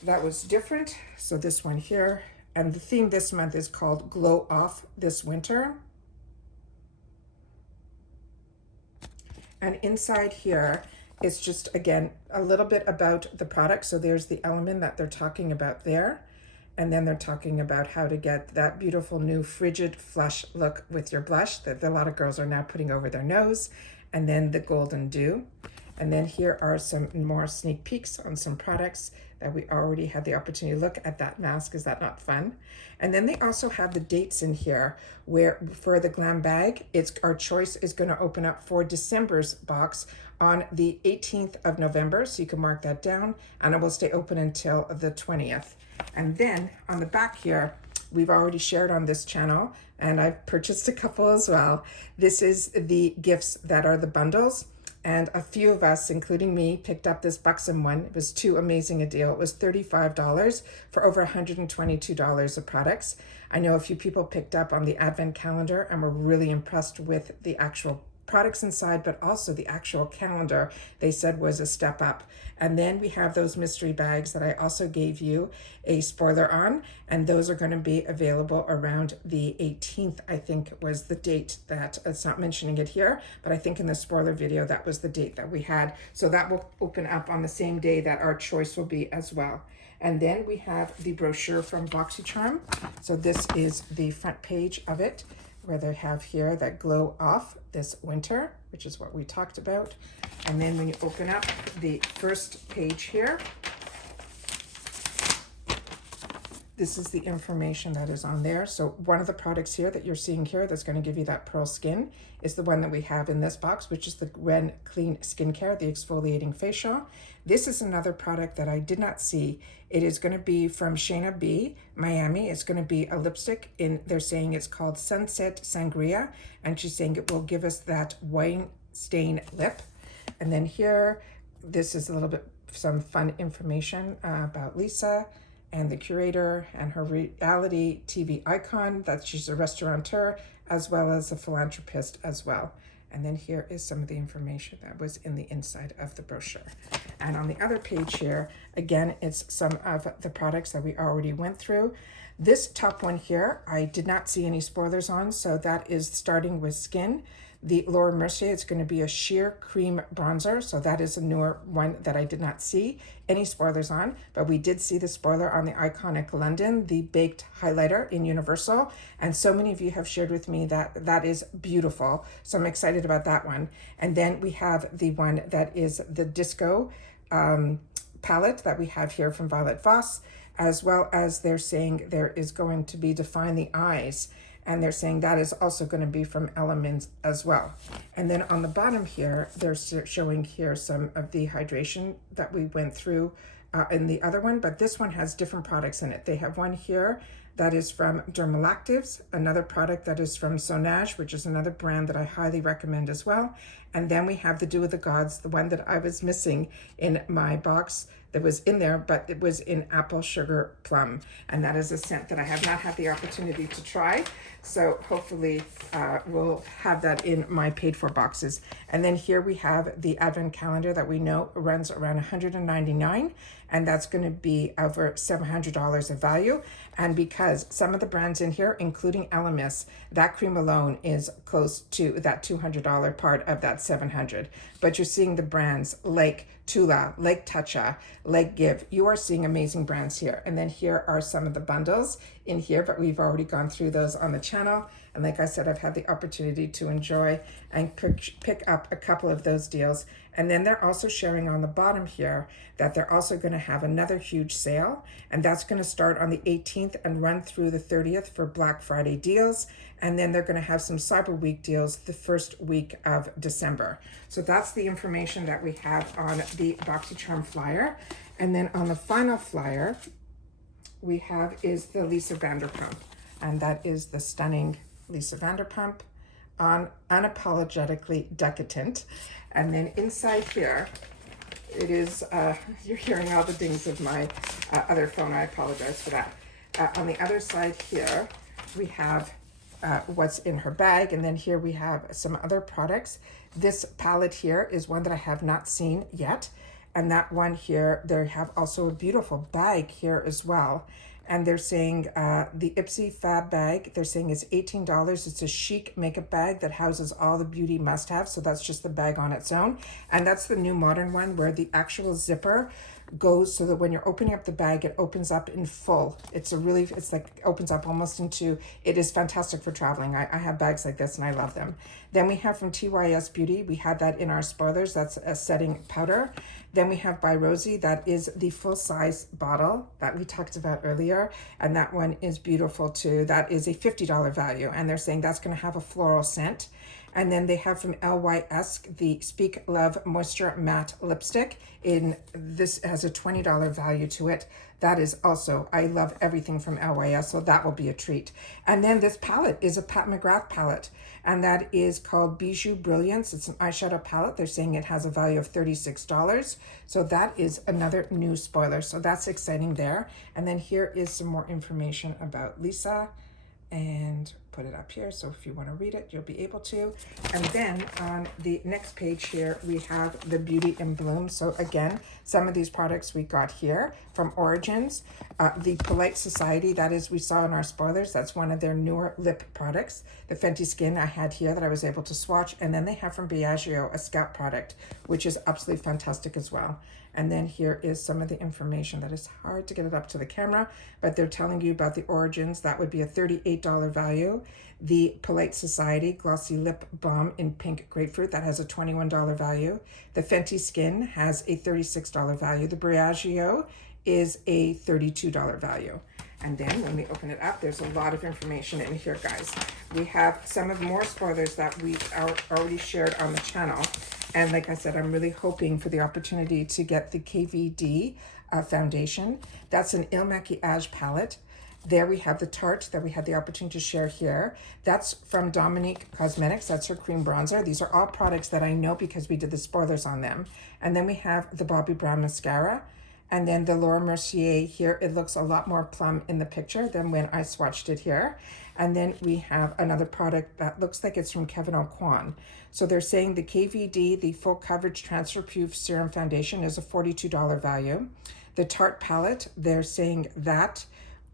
that was different. So this one here, And the theme this month is called Glow Off This Winter. And inside here is just, again, a little bit about the product. So there's the element that they're talking about there. And then they're talking about how to get that beautiful new frigid flush look with your blush that a lot of girls are now putting over their nose. And then the golden dew. And then here are some more sneak peeks on some products that we already had the opportunity to look at. That mask. Is that not fun? And then they also have the dates in here where for the Glam Bag, our choice is going to open up for December's box on the 18th of November. So you can mark that down, and it will stay open until the 20th. And then on the back here, we've already shared on this channel, and I've purchased a couple as well. This is the gifts that are the bundles. And a few of us, including me, picked up this buxom one. It was too amazing a deal. It was $35 for over $122 of products. I know a few people picked up on the advent calendar and were really impressed with the actual products inside, but also the actual calendar they said was a step up. And then we have those mystery bags that I also gave you a spoiler on, and those are going to be available around the 18th, I think was the date. That it's not mentioning it here, but I think in the spoiler video that was the date that we had. So that will open up on the same day that our choice will be as well. And then we have the brochure from Boxycharm. So this is the front page of it, where they have here that glow off this winter, which is what we talked about. And then when you open up the first page here, this is the information that is on there. So one of the products here that you're seeing here that's going to give you that pearl skin is the one that we have in this box, which is the Ren Clean Skincare, the exfoliating facial. This is another product that I did not see. It is going to be from Shayna B, Miami. It's going to be a lipstick they're saying it's called Sunset Sangria, and she's saying it will give us that wine stain lip. And then here, this is a little bit some fun information about Lisa and the curator and her reality TV icon, that she's a restaurateur as well as a philanthropist as well. And then here is some of the information that was in the inside of the brochure. And on the other page here, again, it's some of the products that we already went through. This top one here, I did not see any spoilers on, so that is starting with skin. The Laura Mercier, it's going to be a sheer cream bronzer. So that is a newer one that I did not see any spoilers on, but we did see the spoiler on the iconic London, the baked highlighter in Universal. And so many of you have shared with me that that is beautiful. So I'm excited about that one. And then we have the one that is the disco palette that we have here from Voss, as well as they're saying there is going to be Define the Eyes. And they're saying that is also going to be from Elements as well. And then on the bottom here, they're showing here some of the hydration that we went through in the other one, but this one has different products in it. They have one here that is from Dermalactives, another product that is from Sonage, which is another brand that I highly recommend as well. And then we have the Dew of the Gods, the one that I was missing in my box that was in there, but it was in Apple Sugar Plum. And that is a scent that I have not had the opportunity to try. So hopefully we'll have that in my paid for boxes. And then here we have the Advent calendar that we know runs around $199, and that's going to be over $700 of value. And because some of the brands in here, including Elemis, that cream alone is close to that $200 part of that $700. But you're seeing the brands like Tula, like Tatcha, like Give. You are seeing amazing brands here. And then here are some of the bundles in here, but we've already gone through those on the channel. And like I said, I've had the opportunity to enjoy and pick up a couple of those deals. And then they're also sharing on the bottom here that they're also going to have another huge sale. And that's going to start on the 18th and run through the 30th for Black Friday deals. And then they're going to have some Cyber Week deals the first week of December. So that's the information that we have on the Boxycharm flyer. And then on the final flyer, we have is the Lisa Vanderpump. And that is the stunning Lisa Vanderpump on Unapologetically Decadent. And then inside here, it is, you're hearing all the dings of my other phone. I apologize for that. On the other side here, we have what's in her bag. And then here we have some other products. This palette here is one that I have not seen yet. And that one here, they have also a beautiful bag here as well. And they're saying the Ipsy Fab bag, they're saying it's $18. It's a chic makeup bag that houses all the beauty must-haves. So that's just the bag on its own. And that's the new modern one where the actual zipper goes so that when you're opening up the bag, it opens up in full. It's like opens up almost into, it is fantastic for traveling. I have bags like this and I love them. Then we have from TYS Beauty, we had that in our spoilers. That's a setting powder. Then we have by Rosie, that is the full size bottle that we talked about earlier. And that one is beautiful too. That is a $50 value. And they're saying that's gonna have a floral scent. And then they have from LYS the Speak Love Moisture Matte Lipstick. In this has a $20 value to it. That is also, I love everything from LYS, so that will be a treat. And then this palette is a Pat McGrath palette, and that is called Bijou Brilliance. It's an eyeshadow palette. They're saying it has a value of $36. So that is another new spoiler. So that's exciting there. And then here is some more information about Lisa, and put it up here, so if you want to read it you'll be able to. And then on the next page here we have the Beauty in Bloom. So again, some of these products we got here from Origins. The Polite Society, that is, we saw in our spoilers, that's one of their newer lip products. The Fenty Skin I had here that I was able to swatch. And then they have from Biagio a scalp product, which is absolutely fantastic as well. And then here is some of the information that is hard to get it up to the camera, but they're telling you about the Origins. That would be a $38 value. The Polite Society Glossy Lip Balm in Pink Grapefruit, that has a $21 value. The Fenty Skin has a $36 value. The Briagio is a $32 value. And then when we open it up, there's a lot of information in here, guys. We have some of more spoilers that we already shared on the channel. And like I said, I'm really hoping for the opportunity to get the KVD foundation. That's an Il Maquillage palette. There we have the Tarte that we had the opportunity to share here. That's from Dominique Cosmetics. That's her cream bronzer. These are all products that I know because we did the spoilers on them. And then we have the Bobbi Brown mascara. And then the Laura Mercier here, it looks a lot more plum in the picture than when I swatched it here. And then we have another product that looks like it's from Kevyn Aucoin. So they're saying the KVD, the Full Coverage Transfer Proof Serum Foundation, is a $42 value. The Tarte palette, they're saying that,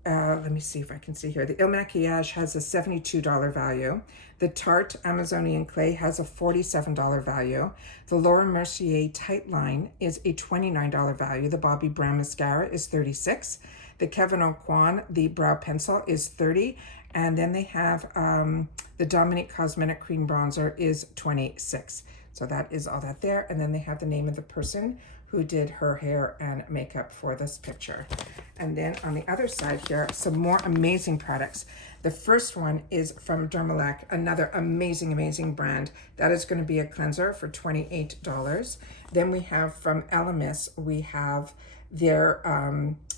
let me see if I can see here. The Il Maquillage has a $72 value. The Tarte Amazonian Clay has a $47 value. The Laura Mercier Tight Line is a $29 value. The Bobbi Brown Mascara is $36. The Kevyn Aucoin, the Brow Pencil, is $30. And then they have the Dominique Cosmetic Cream Bronzer is $26. So that is all that there. And then they have the name of the person who did her hair and makeup for this picture. And then on the other side here, some more amazing products. The first one is from Dermalec, another amazing, amazing brand. That is going to be a cleanser for $28. Then we have from Elemis, we have their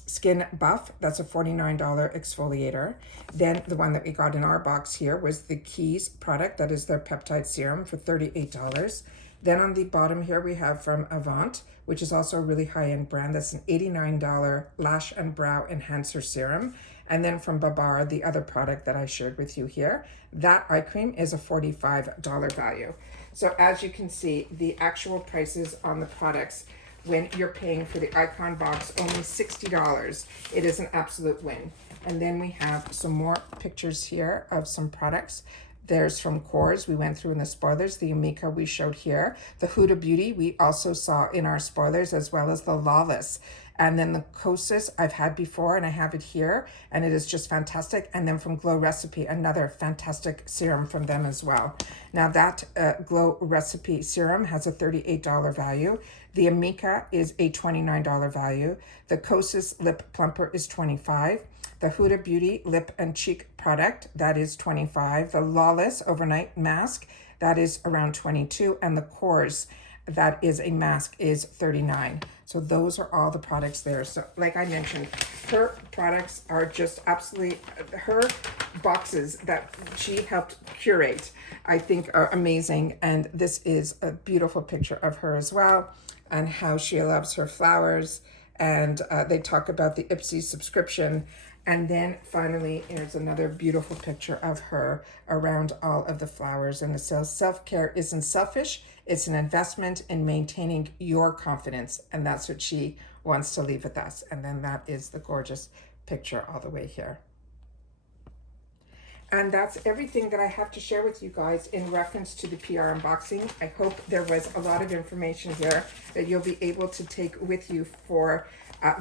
Skin Buff. That's a $49 exfoliator. Then the one that we got in our box here was the Keys product. That is their peptide serum for $38. Then on the bottom here, we have from Avant, which is also a really high-end brand. That's an $89 Lash and Brow Enhancer Serum. And then from Babor, the other product that I shared with you here, that eye cream is a $45 value. So as you can see, the actual prices on the products, when you're paying for the Icon box only $60, it is an absolute win. And then we have some more pictures here of some products. There's from Kors, we went through in the spoilers, the Amika we showed here. The Huda Beauty we also saw in our spoilers, as well as the Lawless. And then the Kosas I've had before and I have it here, and it is just fantastic. And then from Glow Recipe, another fantastic serum from them as well. Now that Glow Recipe serum has a $38 value. The Amika is a $29 value. The Kosas Lip Plumper is $25. The Huda Beauty Lip and Cheek product, that is $25. The Lawless Overnight Mask, that is around $22. And the Kors, that is a mask, is $39. So those are all the products there. So like I mentioned, her products are just absolutely, her boxes that she helped curate, I think are amazing. And this is a beautiful picture of her as well, and how she loves her flowers. And they talk about the Ipsy subscription. And then finally, here's another beautiful picture of her around all of the flowers and the sales. Self-care isn't selfish. It's an investment in maintaining your confidence. And that's what she wants to leave with us. And then that is the gorgeous picture all the way here. And that's everything that I have to share with you guys in reference to the PR unboxing. I hope there was a lot of information here that you'll be able to take with you for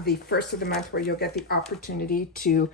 the first of the month, where you'll get the opportunity to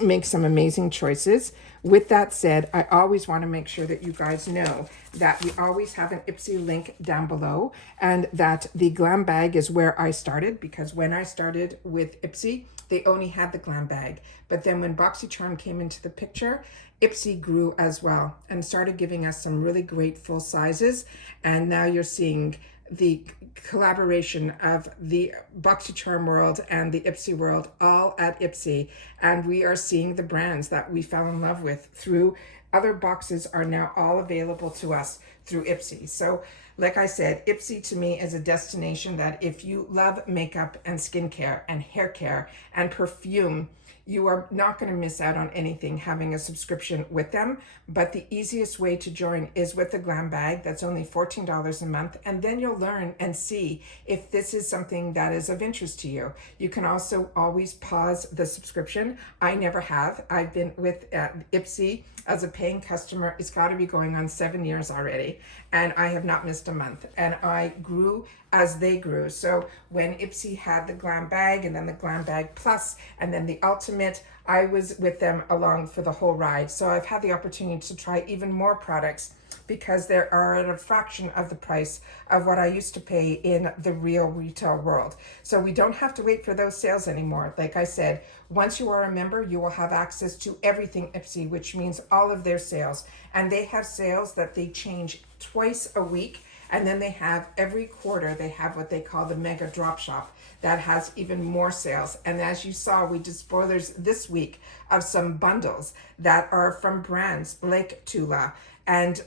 make some amazing choices. With that said, I always want to make sure that you guys know that we always have an Ipsy link down below, and that the Glam Bag is where I started, because when I started with Ipsy, they only had the Glam Bag. But then when Boxycharm came into the picture, Ipsy grew as well and started giving us some really great full sizes. And now you're seeing the collaboration of the Boxycharm world and the Ipsy world all at Ipsy. And we are seeing the brands that we fell in love with through other boxes are now all available to us through Ipsy. So like I said, Ipsy to me is a destination that if you love makeup and skincare and hair care and perfume, you are not going to miss out on anything having a subscription with them. But the easiest way to join is with the Glam Bag. That's only $14 a month. And then you'll learn and see if this is something that is of interest to you. You can also always pause the subscription. I never have. I've been with Ipsy as a paying customer. It's got to be going on 7 years already. And I have not missed a month. And I grew as they grew. So when Ipsy had the Glam Bag and then the Glam Bag Plus and then the Ultimate, I was with them along for the whole ride. So I've had the opportunity to try even more products because they are at a fraction of the price of what I used to pay in the real retail world. So we don't have to wait for those sales anymore. Like I said, once you are a member, you will have access to everything Ipsy, which means all of their sales. And they have sales that they change twice a week. And then they have every quarter, they have what they call the mega drop shop that has even more sales. And as you saw, we did spoilers this week of some bundles that are from brands like Tula and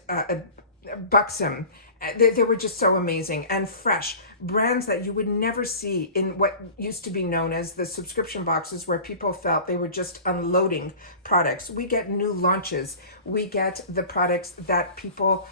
Buxom. They were just so amazing and fresh. Brands that you would never see in what used to be known as the subscription boxes, where people felt they were just unloading products. We get new launches. We get the products that people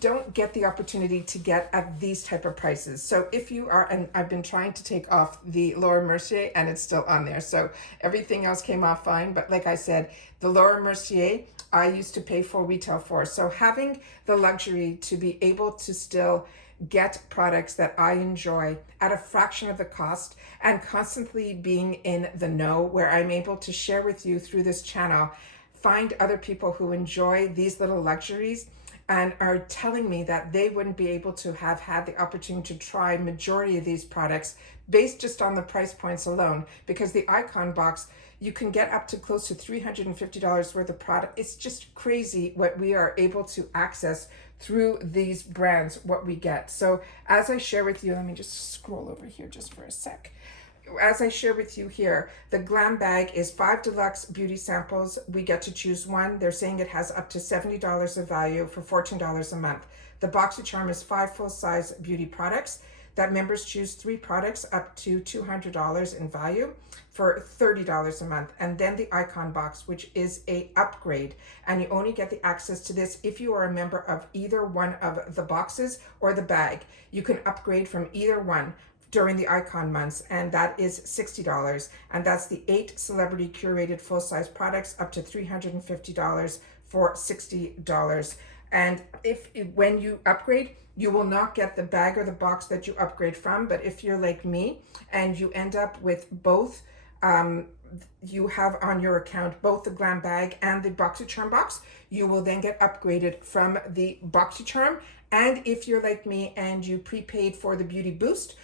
don't get the opportunity to get at these type of prices. So if you are, and I've been trying to take off the Laura Mercier and it's still on there. So everything else came off fine. But like I said, the Laura Mercier, I used to pay full retail for. So having the luxury to be able to still get products that I enjoy at a fraction of the cost, and constantly being in the know, where I'm able to share with you through this channel, find other people who enjoy these little luxuries and are telling me that they wouldn't be able to have had the opportunity to try majority of these products based just on the price points alone. Because the Icon box, you can get up to close to $350 worth of product. It's just crazy what we are able to access through these brands, what we get. So as I share with you, let me just scroll over here just for a sec. As I share with you here, the Glam Bag is 5 deluxe beauty samples. We get to choose one. They're saying it has up to $70 of value for $14 a month. The Boxycharm is 5 full-size beauty products that members choose 3 products up to $200 in value for $30 a month. And then the Icon box, which is a upgrade, and you only get the access to this if you are a member of either one of the boxes or the bag. You can upgrade from either one during the Icon months, and that is $60. And that's the 8 celebrity curated full-size products up to $350 for $60. And when you upgrade, you will not get the bag or the box that you upgrade from. But if you're like me and you end up with both, you have on your account both the Glam Bag and the Boxycharm box, you will then get upgraded from the Boxycharm. And if you're like me and you prepaid for the Beauty Boost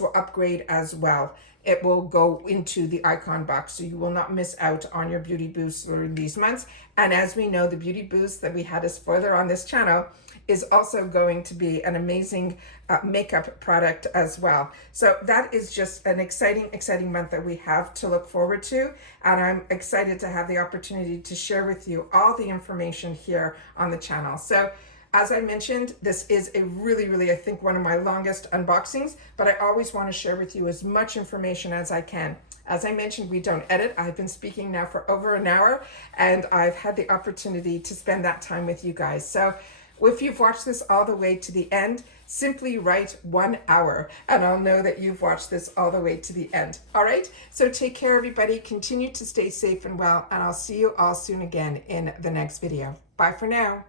will upgrade as well. It will go into the Icon box, so you will not miss out on your Beauty Boost during these months. And as we know, the Beauty Boost that we had a spoiler on this channel is also going to be an amazing makeup product as well. So that is just an exciting month that we have to look forward to. And I'm excited to have the opportunity to share with you all the information here on the channel. So as I mentioned, this is a really, I think, one of my longest unboxings, but I always want to share with you as much information as I can. As I mentioned, we don't edit. I've been speaking now for over an hour, and I've had the opportunity to spend that time with you guys. So if you've watched this all the way to the end, Simply write 1 hour and I'll know that you've watched this all the way to the end. All right, so take care everybody, continue to stay safe and well, and I'll see you all soon again in the next video. Bye for now.